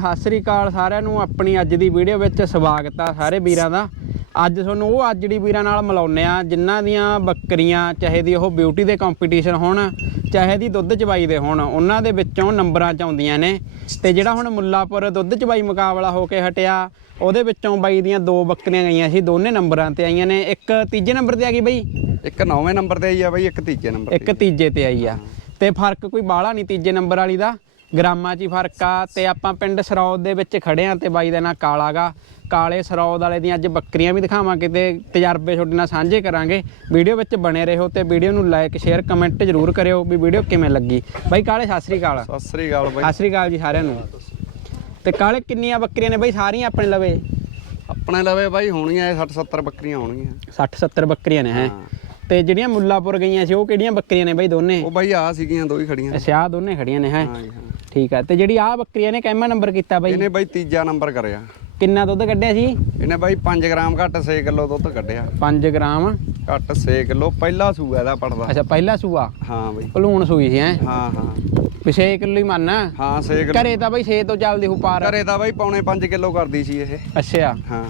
ਸਤਿ ਸ੍ਰੀ ਅਕਾਲ ਸਾਰਿਆਂ ਨੂੰ ਆਪਣੀ ਅੱਜ ਦੀ ਵੀਡੀਓ ਵਿੱਚ ਸਵਾਗਤ ਆ ਸਾਰੇ ਵੀਰਾਂ ਦਾ। ਅੱਜ ਤੁਹਾਨੂੰ ਉਹ ਅੱਜ ਦੀ ਵੀਰਾਂ ਨਾਲ ਮਿਲਾਉਂਦੇ ਆ ਜਿਨ੍ਹਾਂ ਦੀਆਂ ਬੱਕਰੀਆਂ ਚਾਹੇ ਦੀ ਉਹ ਬਿਊਟੀ ਦੇ ਕੰਪੀਟੀਸ਼ਨ ਹੋਣ ਚਾਹੇ ਦੀ ਦੁੱਧ ਚਵਾਈ ਦੇ ਹੋਣ ਉਹਨਾਂ ਦੇ ਵਿੱਚੋਂ ਨੰਬਰਾਂ ਚ ਆਉਂਦੀਆਂ ਨੇ। ਤੇ ਜਿਹੜਾ ਹੁਣ ਮੁੱਲਾਪੁਰ ਦੁੱਧ ਚਵਾਈ ਮੁਕਾਬਲਾ ਹੋ ਕੇ ਹਟਿਆ ਉਹਦੇ ਵਿੱਚੋਂ ਬਾਈ ਦੀਆਂ ਦੋ ਬੱਕਰੀਆਂ ਗਈਆਂ ਸੀ ਦੋਨੇ ਨੰਬਰਾਂ ਤੇ ਆਈਆਂ ਨੇ। ਇੱਕ ਤੀਜੇ ਨੰਬਰ ਤੇ ਆ ਗਈ ਬਈ? ਇੱਕ ਨੌਵੇਂ ਨੰਬਰ ਤੇ ਆਈ ਆ ਬਾਈ ਇੱਕ ਤੀਜੇ ਨੰਬਰ ਇੱਕ ਤੀਜੇ ਤੇ ਆਈ ਆ। ਤੇ ਫ਼ਰਕ ਕੋਈ ਬਾਹਲਾ ਨਹੀਂ ਤੀਜੇ ਨੰਬਰ ਵਾਲੀ ਦਾ? ਗ੍ਰਾਮਾਂ 'ਚ ਹੀ ਫ਼ਰਕ ਆ ਤੇ ਆਪਾਂ ਪਿੰਡ ਸਰੌਦ ਦੇ ਵਿੱਚ ਖੜੇ ਆ ਤੇ ਬਾਈ ਦਾ ਨਾਂ ਕਾਲਾਗਾ ਕਾਲੇ ਸਰੌਦ ਵਾਲੇ ਦੀਆਂ ਅੱਜ ਬੱਕਰੀਆਂ ਵੀ ਦਿਖਾਵਾਂਗੇ ਤੇ ਤਜਰਬੇ ਤੁਹਾਡੇ ਨਾਲ ਸਾਂਝੇ ਕਰਾਂਗੇ। ਵੀਡੀਓ ਵਿੱਚ ਬਣੇ ਰਹੋ ਤੇ ਵੀਡੀਓ ਨੂੰ ਲਾਈਕ ਸ਼ੇਅਰ ਕਮੈਂਟ ਜ਼ਰੂਰ ਕਰਿਓ ਵੀ ਵੀਡੀਓ ਕਿਵੇਂ ਲੱਗੀ। ਬਾਈ ਕਾਲੇ ਸਤਿ ਸ੍ਰੀ ਅਕਾਲ। ਸਤਿ ਸ੍ਰੀ ਅਕਾਲ ਬਾਈ। ਸਤਿ ਸ੍ਰੀ ਅਕਾਲ ਜੀ ਸਾਰਿਆਂ ਨੂੰ। ਤੇ ਕਾਲੇ ਕਿੰਨੀਆਂ ਬੱਕਰੀਆਂ ਨੇ ਬਾਈ? ਸਾਰੀਆਂ ਆਪਣੇ ਲਵੇ? ਆਪਣੇ ਲਵੇ ਬਾਈ ਹੋਣੀਆਂ 60 70 ਬੱਕਰੀਆਂ ਹੋਣਗੀਆਂ। 60 70 ਬੱਕਰੀਆਂ ਨੇ ਹੈ? ਤੇ ਜਿਹੜੀਆਂ ਮੁੱਲਾਪੁਰ ਗਈਆਂ ਸੀ ਉਹ ਕਿਹੜੀਆਂ ਬੱਕਰੀਆਂ ਨੇ ਬਾਈ ਦੋਨੇ? ਉਹ ਬਾਈ ਆ ਸੀਗੀਆਂ ਦੋ ਹੀ ਖੜੀਆਂ ਅੱਛਾ ਦੋਨੇ ਖੜੀਆਂ ਨੇ ਹੈ? ਹਾਂ ਜੀ ਹਾਂ। ਠੀਕ ਆ ਤੇ ਜਿਹੜੀ ਆਹ ਬੱਕਰੀਆਂ ਨੇ ਕਿੰਨਾ ਨੰਬਰ ਕੀਤਾ ਬਾਈ? ਇਹਨੇ ਬਾਈ ਤੀਜਾ ਨੰਬਰ ਕਰਿਆ। ਕਿੰਨਾ ਦੁੱਧ ਕੱਢਿਆ ਸੀ? ਇਹਨੇ ਬਾਈ 5 ਗ੍ਰਾਮ ਘੱਟ 6 ਕਿਲੋ ਦੁੱਧ ਕੱਢਿਆ। 5 ਗ੍ਰਾਮ? ਘੱਟ 6 ਕਿਲੋ ਪਹਿਲਾ ਸੂਆ ਇਹਦਾ ਪੜਦਾ। ਅੱਛਾ ਪਹਿਲਾ ਸੂਆ? ਹਾਂ ਬਾਈ। ਭਲੂਣ ਸੂਈ ਸੀ ਹੈ? ਹਾਂ ਹਾਂ। ਪਿਛੇ ਕਿਲੋ ਹੀ ਮੰਨ। ਹਾਂ 6 ਕਿਲੋ। ਘਰੇ ਤਾਂ ਬਾਈ 6 ਤੋਂ ਚੱਲਦੀ ਹੂ ਪਾਰ ਘਰੇ ਤਾਂ ਬਾਈ ਪੌਣੇ 5 ਕਿਲੋ ਕਰਦੀ ਸੀ ਇਹ। ਅੱਛਾ। ਹਾਂ।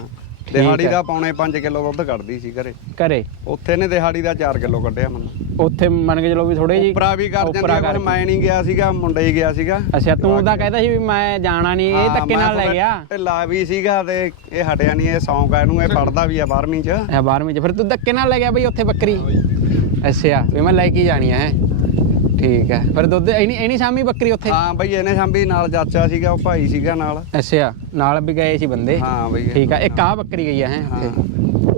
ਦਿਹਾੜੀ ਦਾ ਪੌਣੇ 5 ਕਿਲੋ ਦੁੱਧ ਕੱਢਦੀ ਸੀ ਘਰੇ। ਘਰੇ? ਉੱਥੇ ਨੇ ਦਿਹਾੜੀ ਦਾ 4 ਕਿਲੋ ਕੱਢਿਆ ਮੈਨੂੰ। ਉੱਥੇ ਮੰਨ ਕੇ ਚਲੋ ਵੀ ਥੋੜੇ ਜੀ ਉਪਰਾ ਵੀ ਕਰ ਜਾਂਦੀ ਪਰ ਮੈਂ ਨਹੀਂ ਗਿਆ ਸੀਗਾ ਮੁੰਡਾ ਹੀ ਗਿਆ ਸੀਗਾ। ਅੱਛਾ ਤੂੰ ਤਾਂ ਕਹਿੰਦਾ ਸੀ ਵੀ ਮੈਂ ਜਾਣਾ ਨਹੀਂ ਇਹ ਹਾਂ, ਧੱਕੇ ਨਾਲ ਲੈ ਗਿਆ। ਢਿੱਲਾ ਵੀ ਸੀਗਾ ਤੇ ਇਹ ਹਟਿਆ ਨਹੀਂ ਇਹ ਸੌਂਕ ਆ ਇਹਨੂੰ ਇਹ ਪੜਦਾ ਵੀ ਆ 12ਵੀਂ ਚ। ਅੱਛਾ 12ਵੀਂ ਚ। ਫਿਰ ਤੂੰ ਧੱਕੇ ਨਾਲ ਲੈ ਗਿਆ ਬਈ ਉੱਥੇ ਬੱਕਰੀ? ਅੱਛਾ ਵੀ ਮੈਂ ਲੈ ਕੇ ਹੀ ਜਾਣੀ ਹੈ? ਠੀਕ ਹੈ। ਫਿਰ ਦੁੱਧ ਐਨੀ ਐਨੀ ਸਾਮੀ ਬੱਕਰੀ ਉੱਥੇ? ਹਾਂ ਬਈ ਇਹਨੇ ਸੰਭੀ ਨਾਲ ਚਾਚਾ ਸੀਗਾ ਉਹ ਭਾਈ ਸੀਗਾ ਨਾਲ। ਅੱਛਾ ਨਾਲ ਵੀ ਗਏ ਸੀ ਬੰਦੇ? ਹਾਂ ਬਈ ਇਹ- ਠੀਕ ਆ ਇੱਕ ਆ ਬੱਕਰੀ ਗਈ ਆ ਹੈ?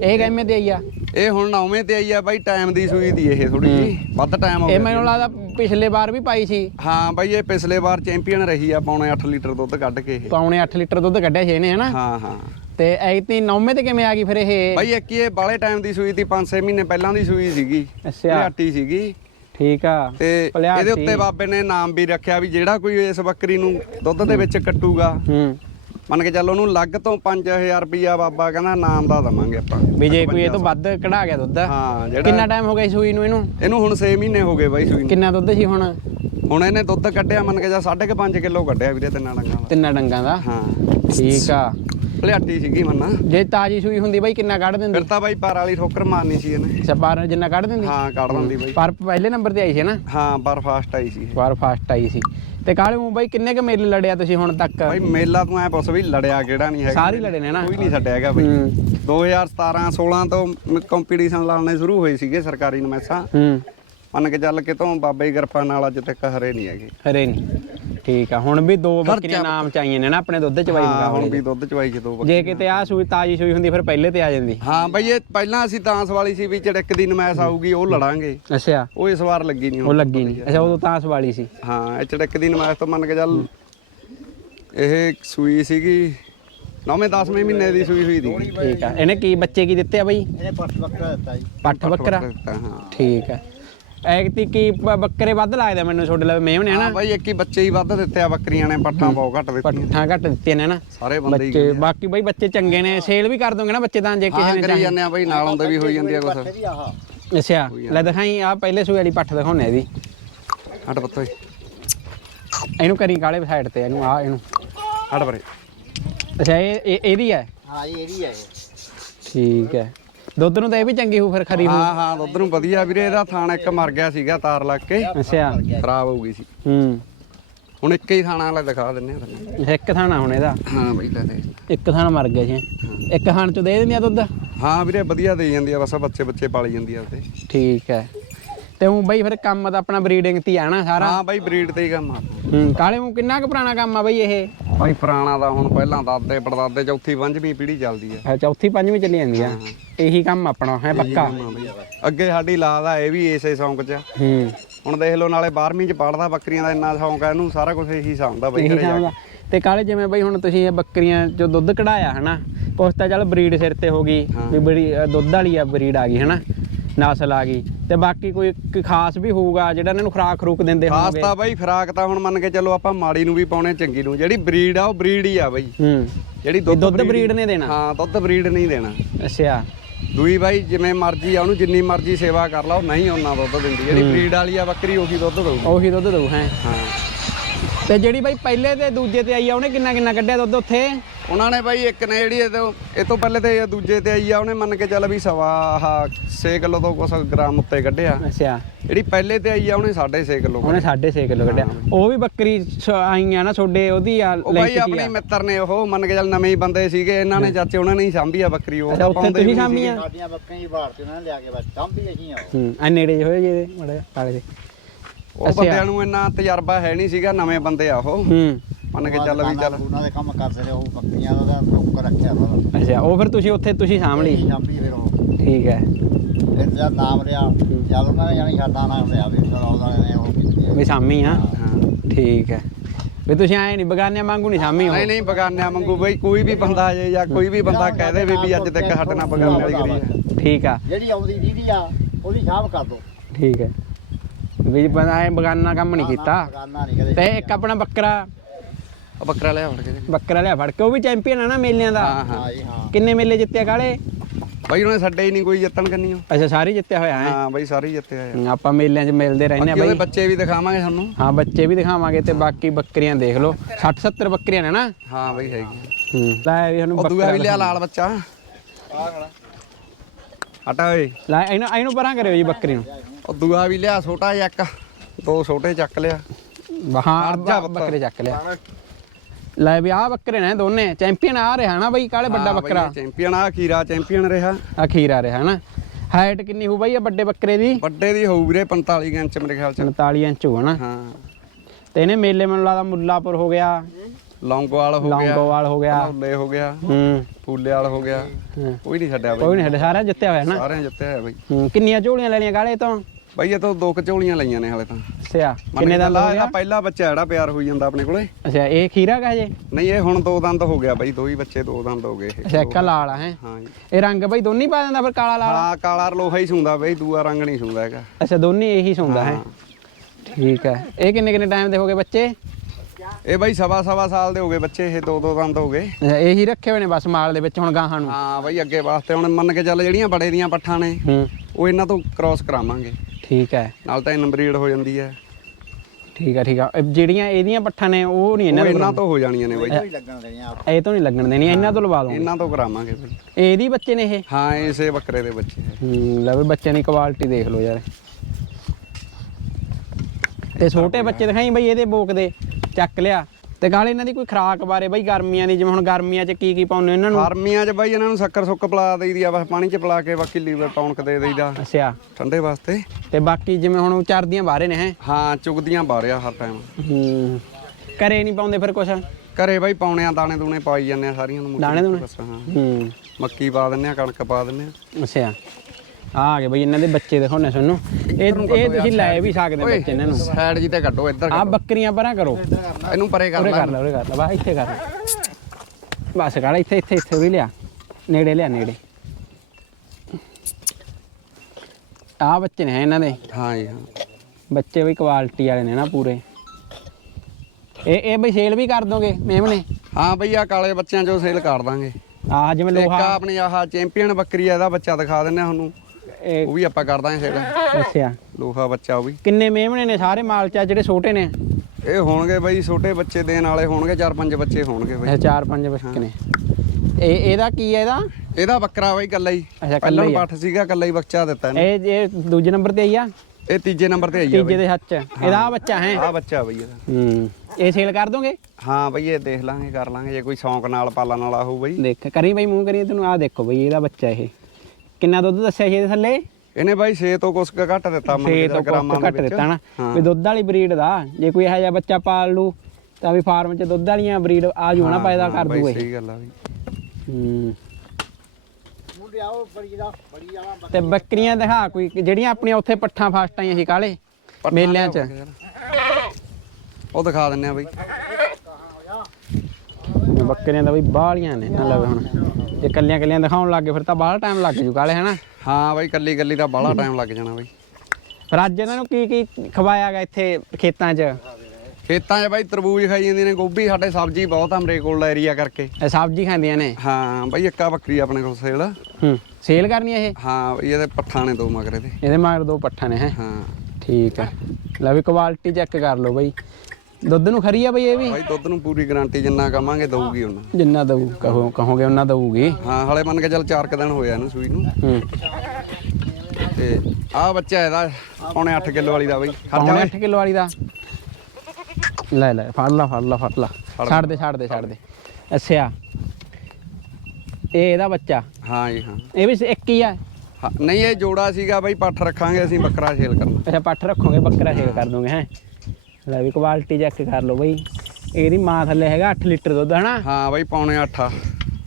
ਇਹ ਗੈਮੇ ਤੇ ਆਈ ਆ? ਇਹ ਹੁਣ ਨੌਵੇਂ ਤੇ ਆਈ ਆ ਬਾਈ ਟਾਈਮ ਦੀ ਸੂਈ ਦੀ ਇਹ ਥੋੜੀ ਜੀ ਵੱਧ ਟਾਈਮ ਹੋ ਇਹ ਗਿਆ ਮੈਨੂੰ ਲੱਗਦਾ ਪਿਛਲੇ ਵਾਰ ਵੀ ਪਾਈ ਸੀ। ਹਾਂ ਬਾਈ ਇਹ ਪਿਛਲੇ ਵਾਰ ਚੈਂਪੀਅਨ ਰਹੀ ਆ ਪੌਣੇ 8 ਲੀਟਰ ਦੁੱਧ ਕੱਢ ਕੇ ਇਹ। ਪੌਣੇ 8 ਲੀਟਰ ਦੁੱਧ ਕੱਢਿਆ ਸੀ ਇਹਨੇ ਹਨਾ? ਹਾਂ ਹਾਂ। ਤੇ ਐਤੀ ਨੌਵੇਂ ਤੇ ਕਿਵੇਂ ਆ ਗਈ ਫਿਰ ਇਹ? ਬਾਈ ਇੱਕ ਹੀ ਇਹ ਬਾਲੇ ਟਾਈਮ ਦੀ ਸੂਈ ਤੀ 5-6 ਮਹੀਨੇ ਪਹਿਲਾਂ ਦੀ ਸੂਈ ਸੀਗੀ। ਅੱਛਾ। ਘਾਟੀ ਸੀਗੀ। ਠੀਕ ਆ। ਤੇ। ਇਹਦੇ ਉੱਤੇ ਬਾਬੇ ਨੇ ਨਾਮ ਵੀ ਰੱਖਿਆ ਵੀ ਜਿਹੜਾ ਕੋਈ ਇਸ ਬੱਕਰੀ ਨੂੰ ਦੁੱਧ ਦੇ ਵਿੱਚ ਕੱਟੂਗਾ। ਹੂੰ। ਮੰਨ ਕੇ ਚੱਲ ਉਹਨੂੰ ਲੱਗ ਤੋਂ 5000 ਰੁਪਿਆ ਬਾਬਾ ਕਹਿੰਦਾ ਨਾਮ ਦਾ ਦਵਾਂਗੇ ਆਪਾਂ। ਵੀ ਜੇ ਕੋਈ ਇਹ ਤੋਂ ਵੱਧ ਕਢਾ ਗਿਆ ਦੁੱਧ। ਹਾਂ ਜਿਹੜਾ ਕਿੰਨਾ ਟਾਈਮ ਹੋ ਗਿਆ ਸੂਈ ਨੂੰ ਇਹਨੂੰ? ਇਹਨੂੰ ਹੁਣ 6 ਮਹੀਨੇ ਹੋ ਗਏ ਬਾਈ ਸੂਈ ਨੂੰ। ਕਿੰਨਾ ਦੁੱਧ ਸੀ ਹੁਣ? ਹੁਣ ਇਹਨੇ ਦੁੱਧ ਕੱਢਿਆ ਮੰਨ ਕੇ ਜਾ 5.5 ਕਿਲੋ ਕੱਢਿਆ ਵੀਰੇ ਤਿੰਨਾਂ ਡੰਗਾਂ ਦਾ। ਤਿੰਨਾਂ ਡੰਗਾਂ ਦਾ? ਹਾਂ। ਠੀਕ ਆ। ਭਲਿਆਟੀ ਸੀਗੀ ਮੰਨਾ। ਜੇ ਤਾਜੀ ਸੂਈ ਹੁੰਦੀ ਬਾਈ ਕਿੰਨਾ ਕੱਢ ਦਿੰਦੀ? ਫਿਰ ਤਾਂ ਬਾਈ ਪਾਰ ਵਾਲੀ ਠੋਕਰ ਮਾਰਨੀ ਸੀ ਇਹਨੇ। ਅੱਛਾ ਪਰ ਜਿੰਨਾ ਕੱਢ ਦਿੰਦੀ? ਹਾਂ ਕੱਢ ਦਿੰਦੀ ਬਾਈ। ਪਰ ਪਹਿਲੇ ਨੰਬਰ ਤੇ ਆਈ ਸੀ ਨਾ? ਹਾਂ ਪਰ ਫਾਸਟ ਆਈ ਸੀ। ਵਾਰ ਫਾਸਟ ਆਈ ਸੀ। ਤੇ ਕਾਲੇ ਮੂੰਹ ਬਾਈ ਕਿੰਨੇ ਕ ਮੇਲੇ ਲੜਿਆ ਤੁਸੀਂ ਹੁਣ ਤੱਕ? ਬਾਈ ਮੇਲਾ ਤੂੰ ਐ ਪੁੱਛ ਵੀ ਲੜਿਆ ਕਿਹੜਾ ਨਹੀਂ ਹੈਗਾ। ਸਾਰੇ ਲੜੇ ਨੇ ਨਾ? ਕੋਈ ਨਹੀਂ ਛੱਡਿਆ ਹੈਗਾ ਬਾਈ। ਹੂੰ। 2017 16 ਤੋਂ ਕੰਪੀਟੀਸ਼ਨ ਲਾਉਣੇ ਸ਼ੁਰੂ ਹੋਏ ਸੀਗੇ ਸਰਕਾਰੀ ਨਮੈਸਾਂ। ਹੂੰ। ਮੰਨ ਕੇ ਚੱਲ ਕਿਤੋਂ ਬਾਬੇ ਦੀ ਕਿਰਪਾ ਨਾਲ ਅੱਜ ਤੱਕ ਹਰੇ ਨਹੀਂ ਹੈਗੇ। ਹਰੇ ਨਹੀਂ। ਠੀਕ ਆ ਹੁਣ ਵੀ ਦੋ ਬੱਕਰੀਆਂ ਨਾਮ ਚ ਆਈਆਂ ਨੇ ਨਾ ਆਪਣੇ ਦੁੱਧ ਚ ਬਾਈ ਹਾਂ ਹੁਣ ਵੀ ਦੁੱਧ ਚਵਾਈ ਚ ਦੋ ਬੱਕਰੇ। ਜੇ ਕਿਤੇ ਆ ਸੂਈ ਤਾਜੀ ਸੂਈ ਹੁੰਦੀ ਫਿਰ ਪਹਿਲੇ ਤੇ ਆ ਜਾਂਦੀ। ਹਾਂ ਬਈ ਇਹ ਪਹਿਲਾਂ ਅਸੀਂ ਤਾਂਸ ਵਾਲੀ ਸੀ ਵੀ ਚੜਕ ਦੀ ਨਮੈਸ ਆਊਗੀ ਉਹ ਲੜਾਂਗੇ। ਅੱਛਾ। ਉਹ ਇਸ ਵਾਰ ਲੱਗੀ ਨਹੀਂ ਉਹ ਲੱਗੀ ਨਹੀਂ ਅੱਛਾ ਉਦੋਂ ਤਾਂ ਵਾਲੀ ਸੀ। ਹਾਂ ਇਹ ਚੜਕ ਦੀ ਨਮੈਸ ਤੋਂ ਮੰਨ ਕੇ ਚੱਲ ਇਹ ਸੂਈ ਸੀਗੀ ਨੌਵੇਂ 10ਵੇਂ ਮਹੀਨੇ ਦੀ ਸੂਈ ਹੋਈ ਦੀ। ਠੀਕ ਆ। ਇਹਨੇ ਕੀ ਬੱਚੇ ਕੀ ਦਿੱਤੇ ਆ ਬਾਈ? ਇਹਨੇ ਪੱਟ ਬੱਕਰਾ ਦਿੱਤਾ ਜੀ। ਪੱਠ ਬੱਕਰਾ? ਹਾਂ। ਠੀਕ ਆ। ਐਕਤੀ ਕੀ ਬ- ਬੱਕਰੇ ਵੱਧ ਲੱਗਦੇ ਮੈਨੂੰ ਛੋਡੇ ਲਵੇ ਮੇਵ ਨੇ ਹਾਂ ਨਾ ਬਾਈ ਇੱਕ ਹੀ ਬੱਚੇ ਹੀ ਵੱਧ ਦਿੱਤੇ ਆ ਬੱਕਰੀਆਂ ਨੇ ਪੱਠਾਂ ਬਹੁਤ ਘੱਟ ਦਿੱਤੀਆਂ। ਪੱਠਾਂ ਘੱਟ ਦਿੱਤੀਆਂ ਨੇ ਨਾ ਸਾਰੇ ਬੰਦੇ ਹੀ ਬੱਚੇ ਬਾਕੀ ਬਾਈ ਬੱਚੇ ਚੰਗੇ ਨੇ ਸੇਲ ਵੀ ਕਰ ਦੋਗੇ ਨਾ ਬੱਚੇ ਤਾਂ ਜੇ ਕਿਸੇ ਹਾਂ ਨੇ ਕਰੀ ਚਾਹੇ। ਜਾਂਦੇ ਆ ਬਾਈ ਨਾਲ ਹੁੰਦੇ ਵੀ ਹੋਈ ਜਾਂਦੀ ਆ ਕੁਛ। ਇਹਦੀ ਆਹ ਅੱਛਾ ਲੈ ਦਿਖਾਈ ਆ ਪਹਿਲੇ ਸੂਈ ਵਾਲੀ ਪੱਠ ਦਿਖਾਉਣੇ ਇਹਦੀ। ਹਟ ਪੱਤੋ ਇਹਨੂੰ ਕਰੀ ਕਾਲੇ ਸਾਈਡ ਤੇ ਇਹਨੂੰ ਆ ਇਹਨੂੰ। ਹਟ ਪਰੇ। ਅੱਛਾ ਇਹ ਇਹ- ਇਹਦੀ ਹੈ? ਹਾਂ ਜੀ ਇਹਦੀ ਹੈ ਇਹ। ਠੀਕ ਹੈ। ਦੁੱਧ ਨੂੰ ਤਾਂ ਇਹ ਵੀ ਚੰਗੀ ਹੋ ਫਿਰ ਖਰੀ ਹੋ ਹਾਂ ਦੁੱਧ ਨੂੰ ਵਧੀਆ ਵੀਰੇ ਇਹਦਾ ਥਾਣ ਇੱਕ ਮਰ ਗਿਆ ਸੀਗਾ ਤਾਰ ਲੱਗ ਕੇ। ਅੱਛਾ। ਖਰਾਬ ਹੋ ਗਈ ਸੀ। ਹੂੰ। ਹੁਣ ਇੱਕ ਹੀ ਥਾਣਾ ਵਾਲਾ ਦਿਖਾ ਦਿੰਨੇ ਆ ਇੱਕ ਥਾਣਾ ਹੁਣ ਇਹਦਾ। ਹਾਂ ਬਈ ਲੈ ਦੇ। ਇੱਕ ਥਾਣਾ ਮਰ ਗਿਆ ਜੀ। ਇੱਕ ਥਾਣ ਚ ਦੇ ਦਿੰਦੀ ਆ ਦੁੱਧ? ਹਾਂ ਵੀਰੇ ਵਧੀਆ ਦੇ ਜਾਂਦੀ ਆ ਬਸ ਬੱਚੇ ਬੱਚੇ ਪਾਲੀ ਜਾਂਦੀ ਆ ਉਹਦੇ। ਠੀਕ ਹੈ। ਤੇ ਉਹ ਬਈ ਫਿਰ ਕੰਮ ਤਾਂ ਆਪਣਾ ਬਰੀਡਿੰਗ ਤੇ ਹੀ ਆ ਨਾ ਸਾਰਾ? ਹਾਂ ਬਾਈ ਬਰੀਡ ਤੇ ਹੀ ਕੰਮ ਆ। ਹੂੰ ਕਾਲੇ ਮੂੰਹ ਕਿੰਨਾ ਕੁ ਪੁਰਾਣਾ ਕੰਮ ਆ ਬਈ ਇਹ? ਬਾਈ ਪੁਰਾਣਾ ਦਾ ਹੁਣ ਪਹਿਲਾਂ ਦਾਦੇ ਪੜਦਾਦੇ ਚੌਥੀ ਪੰਜਵੀਂ ਪੀੜ੍ਹੀ ਚੱਲਦੀ ਆਹ ਚੌਥੀ ਪੰਜਵੀਂ ਚੱਲੀ ਜਾਂਦੀ ਆ ਇਹੀ ਕੰਮ ਆਪਣਾ ਹੈ ਪੱਕਾ? ਹਾਂ ਅੱਗੇ ਸਾਡੀ ਲਾਦ ਆ ਇਹ ਵੀ ਇਸੇ ਸ਼ੌਂਕ 'ਚ ਆ। ਹੂੰ। ਹੁਣ ਦੇਖ ਲਓ ਨਾਲੇ 12ਵੀਂ 'ਚ ਪੜਦਾ ਬੱਕਰੀਆਂ ਦਾ ਇੰਨਾ ਸ਼ੌਂਕ ਆ ਇਹਨੂੰ ਸਾਰਾ ਕੁਝ ਇਹੀ ਸਾਂਭਦਾ ਬਈ ਇਹੀ ਘਰੇ ਜਾ ਕੰਮ ਕੇ। ਆ। ਤੇ ਕਾਲੇ ਜਿਵੇਂ ਬਈ ਹੁਣ ਤੁਸੀਂ ਇਹ ਬੱਕਰੀਆਂ ਚੋਂ ਦੁੱਧ ਕਢਾਇਆ ਹਨਾ? ਕੁਛ ਤਾਂ ਚੱਲ ਬਰੀਡ ਸਿਰ ਤੇ ਹੋ ਗਈ ਵੀ ਬੜੀ ਅ, ਦੁੱਧ ਵਾਲੀ ਆ ਬਰੀਡ ਆ ਗਈ ਹਨਾ? ਨਸਲ ਆ ਗਈ। ਤੇ ਬਾਕੀ ਕੋਈ ਇੱਕ ਖਾਸ ਵੀ ਹੋਊਗਾ ਜਿਹੜਾ ਇਹਨਾਂ ਨੂੰ ਖੁਰਾਕ ਖਰੂਕ ਦਿੰਦੇ ਖਾਸ ਹੋਣਗੇ। ਤਾਂ ਬਾਈ ਖਰਾਕ ਤਾਂ ਹੁਣ ਮੰਨ ਕੇ ਚੱਲੋ ਆਪਾਂ ਮਾੜੀ ਨੂੰ ਵੀ ਪਾਉਣੇ ਚੰਗੀ ਨੂੰ। ਜਿਹੜੀ ਬਰੀਡ ਆ ਉਹ ਬਰੀਡ ਹੀ ਆ ਬਾਈ। ਹੂੰ। ਜਿਹੜੀ ਦੁੱਧ ਦੁੱਧ breed- ਬਰੀਡ ਨੇ ਦੇਣਾ। ਹਾਂ ਦੁੱਧ ਬਰੀਡ ਨਹੀਂ ਦੇਣਾ। ਅੱਛਾ। ਦੂਈ ਬਾਈ ਜਿਵੇਂ ਮਰਜ਼ੀ ਆ ਉਹਨੂੰ ਜਿੰਨੀ ਮਰਜ਼ੀ ਸੇਵਾ ਕਰ ਲਾ ਉਹ ਨਹੀਂ ਉਹਨਾਂ ਦੁੱਧ ਦਿੰਦੀ। ਜਿਹੜੀ ਬਰੀਡ ਵਾਲੀ ਆ ਬੱਕਰੀ ਉਹੀ ਦੁੱਧ ਦਊਗੀ ਉਹੀ ਦੁੱਧ ਦਊ ਹੈ। ਹਾਂ। ਤੇ ਜਿਹੜੀ ਬਾਈ ਪਹਿਲੇ ਤੇ ਦੂਜੇ ਤੇ ਆਈ ਆ ਉਹਨੇ ਕਿੰਨਾ ਕਿੰਨਾ ਕੱਢਿਆ ਦੁੱਧ ਉੱਥੇ? ਉਹਨਾਂ ਨੇ ਬਾਈ ਇੱਕ ਨੇ ਜਿਹੜੀ ਇਹ ਤੋਂ ਇਹ ਤੋਂ ਪਹਿਲੇ ਤੇ ਦੂਜੇ ਤੇ ਆਈ ਆ ਉਹਨੇ ਮੰਨ ਕੇ ਚੱਲ ਵੀ ਸਵਾ ਆਹ 6 ਕਿਲੋ ਤੋਂ ਕੁਛ ਗ੍ਰਾਮ ਉੱਤੇ ਕੱਢਿਆ। ਅੱਛਾ। ਜਿਹੜੀ ਪਹਿਲੇ ਤੇ ਆਈ ਆ ਉਹਨੇ 6.5 ਕਿਲੋ ਉਹਨੇ 6.5 ਕਿਲੋ ਕੱਢਿਆ। ਉਹ ਵੀ ਬੱਕਰੀ ਸ- ਆਈ ਆ ਨਾ ਛੋਡੇ ਉਹਦੀ ਆ ਉਹ ਬਾਈ 'ਚ ਹੀ ਆਪਣੇ ਆ। ਮਿੱਤਰ ਨੇ ਉਹ ਮੰਨ ਕੇ ਚੱਲ ਨਵੇਂ ਹੀ ਬੰਦੇ ਸੀਗੇ ਇਹਨਾਂ ਨੇ ਚਾਚੇ ਉਹਨਾਂ ਨੇ ਹੀ ਸਾਂਭੀ ਆ ਬੱਕਰੀ ਉਹ ਅੱਛਾ ਉੱਥੇ ਪਾਉਂਦੇ ਤੁਸੀਂ ਸਾਮੀ ਆ ਸਾਡੀਆਂ ਬੱਕਰੀਆਂ ਹੀ ਬਾੜ ਤੇ ਉਹਨਾਂ ਨੇ ਲਿਆ ਕੇ ਬਸ ਕੰਮ ਵੀ ਅਸੀਂ ਆ ਉਹ। ਹੂੰ ਆ ਨੇੜੇ ਜਿਹੇ ਹੋਏ ਜੀ ਇਹਦੇ ਮੜੇ ਕਾਲੇ ਦੇ ਉਹ ਬੰਦਿਆਂ ਨੂੰ ਇੰਨਾ ਤਜਰਬਾ ਹੈ ਨਹੀਂ ਸੀਗਾ ਨਵੇਂ ਬੰਦੇ ਆ ਉਹ। ਹੂੰ। ਮੰਨ ਕੇ ਚੱਲ ਵੀ ਚੱਲ। ਉਹਨਾਂ ਦੇ ਕੰਮ ਕਰਦੇ ਰਹੇ ਉਹ ਬੱਕਰੀਆਂ ਦਾ ਤਾਂ ਰੁੱਕ ਰੱਖਿਆ ਵਾ ਅੱਛਾ ਉਹ ਫਿਰ ਤੁਸੀਂ ਉੱਥੇ ਤੁਸੀਂ ਸਾਂਭ ਲਈ ਸ਼ਾਮੀ ਫਿਰ ਉਹ। ਠੀਕ ਹੈ। ਫਿਰ ਜਦ ਨਾਮ ਲਿਆ ਜਦ ਉਹਨਾਂ ਨੇ ਜਾਨੀ ਸਾਡਾ ਨਾਮ ਲਿਆ ਵੀ ਚਲ ਆਉਂਦਾ ਨੇ ਉਹ ਕੀਤੀ ਆ। ਵੀ ਸਾਮੀ ਆ? ਹਾਂ। ਠੀਕ ਹੈ। ਵੀ ਤੁਸੀਂ ਆਏ ਨਹੀਂ ਬਗਾਨਿਆਂ ਵਾਂਗੂ ਨਹੀਂ ਸਾਮੀ ਹੋ ਨਹੀਂ ਨਹੀਂ ਬਗਾਨਿਆਂ ਵਾਂਗੂ ਬਈ ਕੋਈ ਵੀ ਬੰਦਾ ਆ ਜਾਏ ਜਾਂ ਕੋਈ ਵੀ ਬੰਦਾ ਕਹਿ ਦੇ ਵੀ ਵੀ ਅੱਜ ਤੱਕ ਸਾਡੇ ਨਾਲ ਬਗਾਨੇ ਵਾਲੀ ਕਰੀ ਹੈ ਠੀਕ ਆ। ਜਿਹੜੀ ਆਉਂਦੀ ਦੀਦੀ ਆ ਉਹਦੀ ਸਾਹਬ ਕਰ ਦੋ। ਠੀਕ ਹੈ। ਵੀ ਬੰਦਾ ਐ ਬਗਾਨਾ ਕੰਮ ਨਹੀਂ ਕੀਤਾ। ਬਗਾਨਾ ਨਹੀਂ ਕਦੇ ਤੇ ਇੱਕ ਆਪਣਾ ਬੱਕਰਾ ਉਹ ਬੱਕਰਾ ਲਿਆ ਫੜ ਕੇ ਬੱਕਰਾ ਲਿਆ ਫੜ ਕੇ ਉਹ ਵੀ ਚੈਂਪੀਅਨ ਆ ਨਾ ਮੇਲਿਆਂ ਦਾ। ਹਾਂ ਹਾਂ। ਹਾਂ ਜੀ ਹਾਂ। ਕਿੰਨੇ ਮੇਲੇ ਜਿੱਤਿਆ ਕਾਲੇ? ਬਈ ਉਹਨੇ ਛੱਡੇ ਹੀ ਨਹੀਂ ਕੋਈ ਜਿੱਤਣ ਕੰਨੀ ਅੱਛਾ ਸਾਰੇ ਜਿੱਤਿਆ ਹੋਇਆ ਹੈ? ਹਾਂ ਬਈ ਸਾਰੇ ਹੀ ਜਿੱਤੇ ਆਏ ਆ ਆਪਾਂ ਮੇਲਿਆਂ 'ਚ ਮਿਲਦੇ ਰਹਿੰਦੇ ਆ ਬਾਕੀ ਉਹਦੇ ਬਾਈ। ਬੱਚੇ ਵੀ ਦਿਖਾਵਾਂਗੇ ਤੁਹਾਨੂੰ। ਹਾਂ ਬੱਚੇ ਵੀ ਦਿਖਾਵਾਂਗੇ ਤੇ ਬਾਕੀ ਬੱਕਰੀਆਂ ਦੇਖ ਲਓ। 60 70 ਬੱਕਰੀਆਂ ਨੇ ਨਾ? ਹਾਂ ਬਈ ਹੈਗੀ। ਹੂੰ ਲੈ ਵੀ ਸਾਨੂੰ ਉਹ ਦੂਆ ਬੱਕਰਾ ਵੀ ਲਿਆ ਲਾਲ ਬੱਚਾ। ਹਟਾ ਓਏ। ਲੈ ਇਹਨੂੰ ਇਹਨੂੰ ਪਰਾਂ ਕਰਿਓ ਜੀ ਬੱਕਰੀ ਨੂੰ। ਉਹ ਦੂਆ ਵੀ ਲਿਆ ਛੋਟਾ ਜਿਹਾ ਇੱਕ। ਦੋ ਛੋਟੇ ਚੱਕ ਲਿਆ। ਹਾਂ ਖੜ ਜਾ ਬ- ਪੁੱਤ। ਬੱਕਰੇ ਚੱਕ ਲਿਆ। ਲੈ ਵੀ ਆਹ ਬੱਕਰੇ ਨੇ ਦੋਨੇ ਚੈਂਪੀਅਨ ਆ ਰਿਹਾ ਨਾ ਬਾਈ ਕਾਲੇ ਵੱਡਾ ਬੱਕਰਾ? ਚੈਂਪੀਅਨ ਆ ਖੀਰਾ ਚੈਂਪੀਅਨ ਰਿਹਾ। ਅਖੀਰ ਆ ਰਿਹਾ ਨਾ। ਹਾਈਟ ਕਿੰਨੀ ਹੋ ਬਾਈ ਆ ਵੱਡੇ ਬੱਕਰੇ ਦੀ? ਵੱਡੇ ਦੀ ਹੋਊ ਵੀਰੇ 45 ਇੰਚ ਮੇਰੇ ਖਿਆਲ ਚ। 39 ਇੰਚ ਹੋਣਾ ਨਾ ਹਾਂ। ਤੇ ਇਹਨੇ ਮੇਲੇ ਮੈਨੂੰ ਲੱਗਦਾ ਮੁੱਲਾਪੁਰ ਹੋ ਗਿਆ। ਲੌਂਗੋਵਾਲ ਹੋ ਗਿਆ। ਲੌਂਗੋਵਾਲ ਹੋ ਗਿਆ। ਭਨੌਲੇ ਹੋ ਗਿਆ। ਹੂੰ। ਫੂਲੇਵਾਲ ਹੋ ਗਿਆ। ਕੋਈ ਨਹੀਂ ਛੱਡਿਆ ਕੋਈ ਬਈ ਨਹੀਂ ਸਾਡੇ ਸਾਰਿਆਂ ਜਿੱਤਿਆ ਹੋਇਆ ਨਾ। ਸਾਰਿਆਂ ਜਿੱਤੇ ਹੋਇਆ ਬਈ। ਹੂੰ ਕਿੰਨੀਆਂ ਝੋਲੀਆਂ ਲੈਣੀਆਂ ਕਾਲੇ ਤੋਂ? ਬਈ ਇਹ ਤੋਂ ਦੋ ਕਚੋਲੀਆਂ ਲਈਆਂ ਨੇ ਹਲੇ ਤਾਂ। ਸਿਆ ਕਿੰਨੇ ਦਾ ਹੋ ਗਿਆ? ਇਹਦਾ ਪਹਿਲਾ ਬੱਚਾ ਜਿਹੜਾ ਪਿਆਰ ਹੋਈ ਜਾਂਦਾ ਆਪਣੇ ਕੋਲੇ। ਅੱਛਾ ਇਹ ਖੀਰਾ ਕਾ ਜੇ ਨਹੀਂ ਇਹ ਹੁਣ ਦੋ ਦੰਦ ਹੋ ਗਿਆ ਬਈ ਦੋ ਹੀ ਬੱਚੇ ਦੋ ਦੰਦ ਹੋ ਗਏ ਇਹ। ਅੱਛਾ ਇੱਕ ਲਾਲ ਆ ਹੈ? ਹਾਂ ਜੀ। ਇਹ ਰੰਗ ਬਾਈ ਦੋਨੀ ਪਾ ਦਿੰਦਾ ਫਿਰ ਕਾਲਾ ਲਾਲ? ਹਾਂ ਕਾਲਾ ਲੋਹਾ ਹੀ ਸੁੰਦਾ ਬਈ ਦੂਆ ਰੰਗ ਨਹੀਂ ਸੁੰਦਾ ਹੈਗਾ। ਅੱਛਾ ਦੋਨੀ ਇਹੀ ਸੌਂਦਾ ਹੈ। ਠੀਕ ਹੈ ਇਹ ਕਿੰਨੇ ਕਿੰਨੇ ਟਾਈਮ ਦੇ ਹੋ ਗਏ ਬੱਚੇ? ਇਹ ਬਈ ਸਵਾ ਸਵਾ ਸਾਲ ਦੇ ਹੋ ਗਏ ਬੱਚੇ ਇਹ ਦੋ ਦੋ ਦੰਦ ਹੋ ਗਏ। ਇਹੀ ਰੱਖੇ ਹੋਏ ਨੇ ਬਸ ਮਾਲ ਦੇ ਵਿੱਚ ਹੁਣ ਗਾਹਾਂ ਨੂੰ? ਹਾਂ ਬਈ ਅੱਗੇ ਵਾਸਤੇ ਹੁਣ ਮੰਨ ਕੇ ਚੱਲ ਜਿਹੜੀਆਂ ਬੜੇ ਦੀਆਂ ਪੱਠਾਂ ਨੇ ਉਹ ਇਹਨਾਂ ਤੋਂ ਕ੍ਰਾਸ ਕਰਾਵਾਂਗੇ। ਠੀਕ ਹੈ। ਨਾਲ ਤਾਂ ਇਨ ਬਰੀਡ ਹੋ ਜਾਂਦੀ ਹੈ। ਠੀਕ ਹੈ ਠੀਕ ਹੈ। ਇਹ ਜਿਹੜੀਆਂ ਇਹਦੀਆਂ ਪੱਠਾਂ ਨੇ ਉਹ ਨਹੀਂ ਉਹ ਇਹਨਾਂ ਇਹਨਾਂ ਤੋਂ ਹੋ ਜਾਣੀਆਂ ਨੇ ਬਈ। ਲੱਗਣ ਦੇਣੀਆਂ ਆਪ। ਇਹ ਤੋਂ ਨਹੀਂ ਲੱਗਣ ਦੇਣੀ ਇਹਨਾਂ ਤੋਂ ਲਵਾ ਦੂੰਗਾ ਇਹਨਾਂ ਤੋਂ ਕਰਾਵਾਂਗੇ ਬਈ ਇਹਦੀ ਬੱਚੇ ਨੇ ਇਹ? ਹਾਂ ਇਸੇ ਬੱਕਰੇ ਦੇ ਬੱਚੇ ਹੈ ਹੂੰ ਲੈ ਵੀ ਬੱਚਿਆਂ ਦੀ ਕੁਆਲਿਟੀ ਦੇਖ ਲਓ ਯਾਰ। ਤੇ ਛੋਟੇ ਬੱਚੇ ਦਿਖਾਈ ਬਈ ਇਹਦੇ ਬੋਕ ਦੇ ਚੱਕ ਲਿਆ। ਤੇ ਗਾਲ ਇਹਨਾਂ ਦੀ ਕੋਈ ਖਰਾਕ ਬਾਰੇ ਬਈ ਗਰਮੀਆਂ ਦੀ ਜਿਵੇਂ ਹੁਣ ਗਰਮੀਆਂ 'ਚ ਕੀ ਕੀ ਪਾਉਂਦੇ ਇਹਨਾਂ ਨੂੰ? ਫਾਰਮੀਆਂ 'ਚ ਬਾਈ ਇਹਨਾਂ ਨੂੰ ਸ਼ੱਕਰ ਸੁੱਕ ਪਿਲਾ ਦੇਈਦੀ ਆ ਬਸ ਪਾਣੀ 'ਚ ਪਿਲਾ ਕੇ ਬਾਕੀ ਲੀਵਰ ਟੌਨਕ ਦੇ ਦੇਈਦਾ। ਅੱਛਾ। ਠੰਡੇ ਵਾਸਤੇ। ਤੇ ਬਾਕੀ ਜਿਵੇਂ ਹੁਣ ਚਰਦੀਆਂ ਬਾਹਰੇ ਨੇ ਹੈ? ਹਾਂ ਚੁਗਦੀਆਂ ਬਾਰਿਆ ਹਰ ਟਾਈਮ ਹੂੰ। ਘਰੇ ਨਹੀਂ ਪਾਉਂਦੇ ਫਿਰ ਕੁਛ? ਘਰੇ ਬਾਈ ਪਾਉਣੇ ਆ ਦਾਣੇ ਦੂਣੇ ਪਾਈ ਜਾਂਦੇ ਆ ਸਾਰੀਆਂ ਨੂੰ ਦਾਣੇ ਦੂਣੇ? ਹੂੰ। ਮੱਕੀ ਪਾ ਦਿੰਨੇ ਆ ਕਣਕ ਪਾ ਦਿੰਨੇ ਆ। ਅੱਛਾ। ਆ ਆ ਗਏ ਬਈ ਇਹਨਾਂ ਦੇ ਬੱਚੇ ਦਿਖਾਉਣੇ ਤੁਹਾਨੂੰ। ਇਹ ਇਹ ਤੁਸੀਂ ਲੈ ਵੀ ਸਕਦੇ ਬੱਚੇ ਇਹਨਾਂ। ਨੂੰ ਸਾਈਡ ਜੀ ਤੇ ਕੱਢੋ ਇੱਧਰ ਆ ਬੱਕਰੀਆਂ ਪਰਾਂ ਕਰੋ। ਇਹਨੂੰ ਪਰੇ ਕਰ ਲੈ। ਕਰ ਲੈ ਉਰੇ ਕਰ ਲੈ ਬਸ ਇੱਥੇ ਕਰ ਬਸ ਕਰ ਇੱਥੇ ਇੱਥੇ ਇੱਥੇ ਵੀ ਲਿਆ। ਨੇੜੇ ਲਿਆ ਨੇੜੇ। ਆ ਬੱਚੇ ਨੇ ਇਹਨਾਂ ਦੇ। ਹਾਂ ਜੀ ਹਾਂ। ਬੱਚੇ ਵੀ ਕੁਆਲਿਟੀ ਵਾਲੇ ਨੇ ਨਾ ਪੂਰੇ। ਇਹ ਇਹ ਬਈ ਸੇਲ ਵੀ ਕਰ ਦੋਗੇ ਮੇਮਣੇ ਹਾਂ ਬਈ ਆ ਕਾਲੇ ਬੱਚਿਆਂ 'ਚੋਂ ਸੇਲ ਕਰ ਦਾਂਗੇ। ਆਹ ਜਿਵੇਂ ਇੱਕ ਲੋਹਾ ਆਪਣੀ ਆਹ ਚੈਂਪੀਅਨ ਬੱਕਰੀ ਆ ਇਹਦਾ ਬੱਚਾ ਦਿਖਾ ਦਿੰਨੇ ਤੁਹਾਨੂੰ। ਇਹ ਉਹ ਵੀ ਆਪਾਂ ਕਰ ਦਾਂਗੇ ਸੇਲ ਅੱਛਾ। ਲੋਹਾ ਬੱਚਾ ਉਹ ਵੀ। ਕਿੰਨੇ ਮੇਮਣੇ ਨੇ ਸਾਰੇ ਮਾਲ ਚ ਆ ਜਿਹੜੇ ਛੋਟੇ ਨੇ? ਇਹ ਹੋਣਗੇ ਬਈ ਛੋਟੇ ਬੱਚੇ ਦੇਣ ਵਾਲੇ ਹੋਣਗੇ ਚਾਰ ਪੰਜ ਬੱਚੇ ਹੋਣਗੇ ਬਈ। ਇਹ ਚਾਰ ਪੰਜ ਬੱਚੇ ਨੇ। ਇਹ ਇਹਦਾ ਕੀ ਹੈ ਇਹਦਾ? ਇਹਦਾ ਬੱਕਰਾ ਬਈ ਕੱਲਾ ਹੀ। ਅੱਛਾ, ਕੱਲਾ ਪਹਿਲਾਂ ਹੀ ਆ। ਪੱਠ ਸੀਗਾ ਕੱਲਾ ਹੀ ਬੱਚਾ ਦਿੱਤਾ ਇਹਨੇ। ਇਹ ਇਹ ਦੂਜੇ ਨੰਬਰ ਤੇ ਆਈ ਆ? ਇਹ ਤੀਜੇ ਨੰਬਰ ਤੇ ਆਈ ਆ ਤੀਜੇ ਬਈ ਦੇ ਹੱਥ ਚ। ਇਹਦਾ ਆਹ ਬੱਚਾ ਹੈ? ਆ ਬੱਚਾ ਬਈ ਇਹਦਾ। ਹੂੰ। ਇਹ ਸੇਲ ਕਰ ਦੋਗੇ? ਹਾਂ ਬਈ ਇਹ ਦੇਖ ਲਾਂਗੇ ਕਰ ਲਾਂਗੇ। ਜੇ ਕੋਈ ਸ਼ੌਂਕ ਨਾਲ ਪਾਲਣ ਵਾਲਾ ਹੋਊ ਬਈ। ਦੇਖ ਕਰੀ ਬਈ ਮੂੰਹ ਕਰੀ ਤੈਨੂੰ ਆਹ ਦੇਖੋ ਬਈ ਇਹਦਾ ਬੱਚਾ ਇਹ। ਕਿੰਨਾ ਦੁੱਧ ਦੱਸਿਆ ਸੀ ਇਹਦੇ ਥੱਲੇ? ਇਹਨੇ ਬਾਈ 6 ਤੋਂ ਕੁਛ ਕੁ ਘੱਟ ਦਿੱਤਾ ਮੰਨ 6 ਕੇ ਤੋਂ ਚੱਲ ਗ੍ਰਾਮਾਂ ਕੁੱਟ ਦੇ ਘੱਟ ਵਿੱਚ। ਦਿੱਤਾ ਨਾ। ਹਾਂ। ਵੀ ਦੁੱਧ ਵਾਲੀ ਬਰੀਡ ਦਾ ਜੇ ਕੋਈ ਇਹੋ ਜਿਹਾ ਬੱਚਾ ਪਾਲ ਲੂ ਤਾਂ ਵੀ ਫਾਰਮ 'ਚ ਦੁੱਧ ਵਾਲੀਆਂ ਬਰੀਡ ਆ ਜੂ ਨਾ ਹਾਂ, ਪੈਦਾ ਹਾਂ, ਕਰ ਬਾਈ ਦੂ ਇਹ ਸਹੀ ਗੱਲ ਆ ਬਈ ਹੂੰ। ਮੁੰਡੇ ਆਓ ਬੜੀ ਦਾ ਬੜੀ ਵਾਲਾ ਤੇ ਬੱਕਰੀਆਂ ਦਿਖਾ ਕੋਈ ਜਿਹੜੀਆਂ ਆਪਣੀਆਂ ਉੱਥੇ ਪੱਠਾਂ ਫਾਸਟ ਆਈਆਂ ਸੀ ਕਾਲੇ ਪੱਠਾਂ ਮੇਲਿਆਂ 'ਚ। ਲਿਆਓ। ਉਹ ਦਿਖਾ ਦਿੰਨੇ ਆ ਬਈ। ਬੱਕਰੀਆਂ ਦਾ ਬਈ ਬਾਹਲੀਆਂ ਨੇ ਨਾ ਲਵੇ ਹੁਣ। ਜੇ ਕੱਲੀਆਂ ਕੱਲੀਆਂ ਦਿਖਾਉਣ ਲੱਗੇ ਫਿਰ ਤਾਂ ਬਾਹਲਾ ਟਾਈਮ ਲੱਗ ਜੂ ਕਾਲੇ ਹਨਾ? ਹਾਂ ਬਾਈ ਕੱਲੀ ਕੱਲੀ ਦਾ ਬਾਹਲਾ ਟਾਈਮ ਲੱਗ ਜਾਣਾ ਬਈ। ਫਿਰ ਅੱਜ ਇਹਨਾਂ ਨੂੰ ਕੀ ਕੀ ਖਵਾਇਆਗਾ ਇੱਥੇ ਖੇਤਾਂ 'ਚ? ਖੇਤਾਂ 'ਚ ਬਾਈ ਤਰਬੂਜ ਖਾਈ ਜਾਂਦੇ ਨੇ ਗੋਭੀ ਸਾਡੇ ਸਬਜ਼ੀ ਬਹੁਤ ਆ ਮਰੇ ਕੋਲ ਏਰੀਆ ਕਰਕੇ। ਇਹ ਸਬਜ਼ੀ ਖਾਂਦੀਆਂ ਨੇ? ਹਾਂ ਬਾਈ ਇੱਕਾ ਬੱਕਰੀ ਆ ਆਪਣੇ ਕੋਲ ਸੇਲ। ਹੂੰ ਸੇਲ ਕਰਨੀ ਇਹ? ਹਾਂ ਬਈ ਇਹਦੇ ਪੱਠਾਂ ਨੇ ਦੋ ਮਗਰੇ ਤੇ ਇਹਦੇ ਮਗਰ ਦੋ ਪੱਠਾਂ ਨੇ ਹੈ? ਹਾਂ। ਠੀਕ ਹੈ ਲੈ ਵੀ ਕੁਆਲਿਟੀ ਚੈੱਕ ਕਰ ਲਓ ਬਈ। ਦੁੱਧ ਨੂੰ ਖਰੀ ਆ ਬਈ ਇਹ ਵੀ? ਬਾਈ ਦੁੱਧ ਨੂੰ ਪੂਰੀ ਗਾਰੰਟੀ ਜਿੰਨਾ ਕਵਾਂਗੇ ਦਊਗੀ ਉਹਨਾਂ। ਜਿੰਨਾ ਦਊ ਕਹੋ ਕਹੋਗੇ ਉਹਨਾਂ ਦਊਗੀ? ਹਾਂ ਹਲੇ ਮੰਨ ਕੇ ਚੱਲ 4 ਕ ਦਿਨ ਹੋਇਆ ਇਹਨੂੰ ਸੂਈ ਨੂੰ। ਹੂੰ। ਤੇ ਆਹ ਬੱਚਾ ਇਹਦਾ ਪੌਣੇ 8 ਕਿਲੋ ਵਾਲੀ ਦਾ ਬਾਈ। ਪੌਣੇ 8 ਕਿਲੋ ਵਾਲੀ ਦਾ? ਲੈ ਲੈ ਫੜ ਲਾ ਫੜ ਲਾ ਫੜ ਲਾ। ਛੱਡ ਦੇ ਛੱਡ ਦੇ ਛੱਡ ਦੇ। ਅੱਛਾ। ਇਹ ਇਹਦਾ ਬੱਚਾ? ਹਾਂ ਜੀ ਹਾਂ। ਇਹ ਵੀ ਇੱਕ ਹੀ ਆ? ਨਹੀਂ ਇਹ ਜੋੜਾ ਸੀਗਾ ਬਾਈ ਪੱਠ ਰੱਖਾਂਗੇ ਅਸੀਂ ਬੱਕਰਾ ਸੇਲ ਕਰਨਾ। ਅੱਛਾ ਪੱਠ ਰੱਖੋਗੇ ਬੱਕਰਾ ਸੇਲ ਕਰ ਦੋਗੇ ਹੈ। ਲੈ ਵੀ ਕੁਆਲਿਟੀ ਚੈੱਕ ਕਰ ਲਓ ਬਈ। ਇਹਦੀ ਮਾਂ ਥੱਲੇ ਹੈਗਾ 8 ਲੀਟਰ ਦੁੱਧ ਹਨਾ? ਹਾਂ ਬਾਈ ਪੌਣੇ 8 ਆ।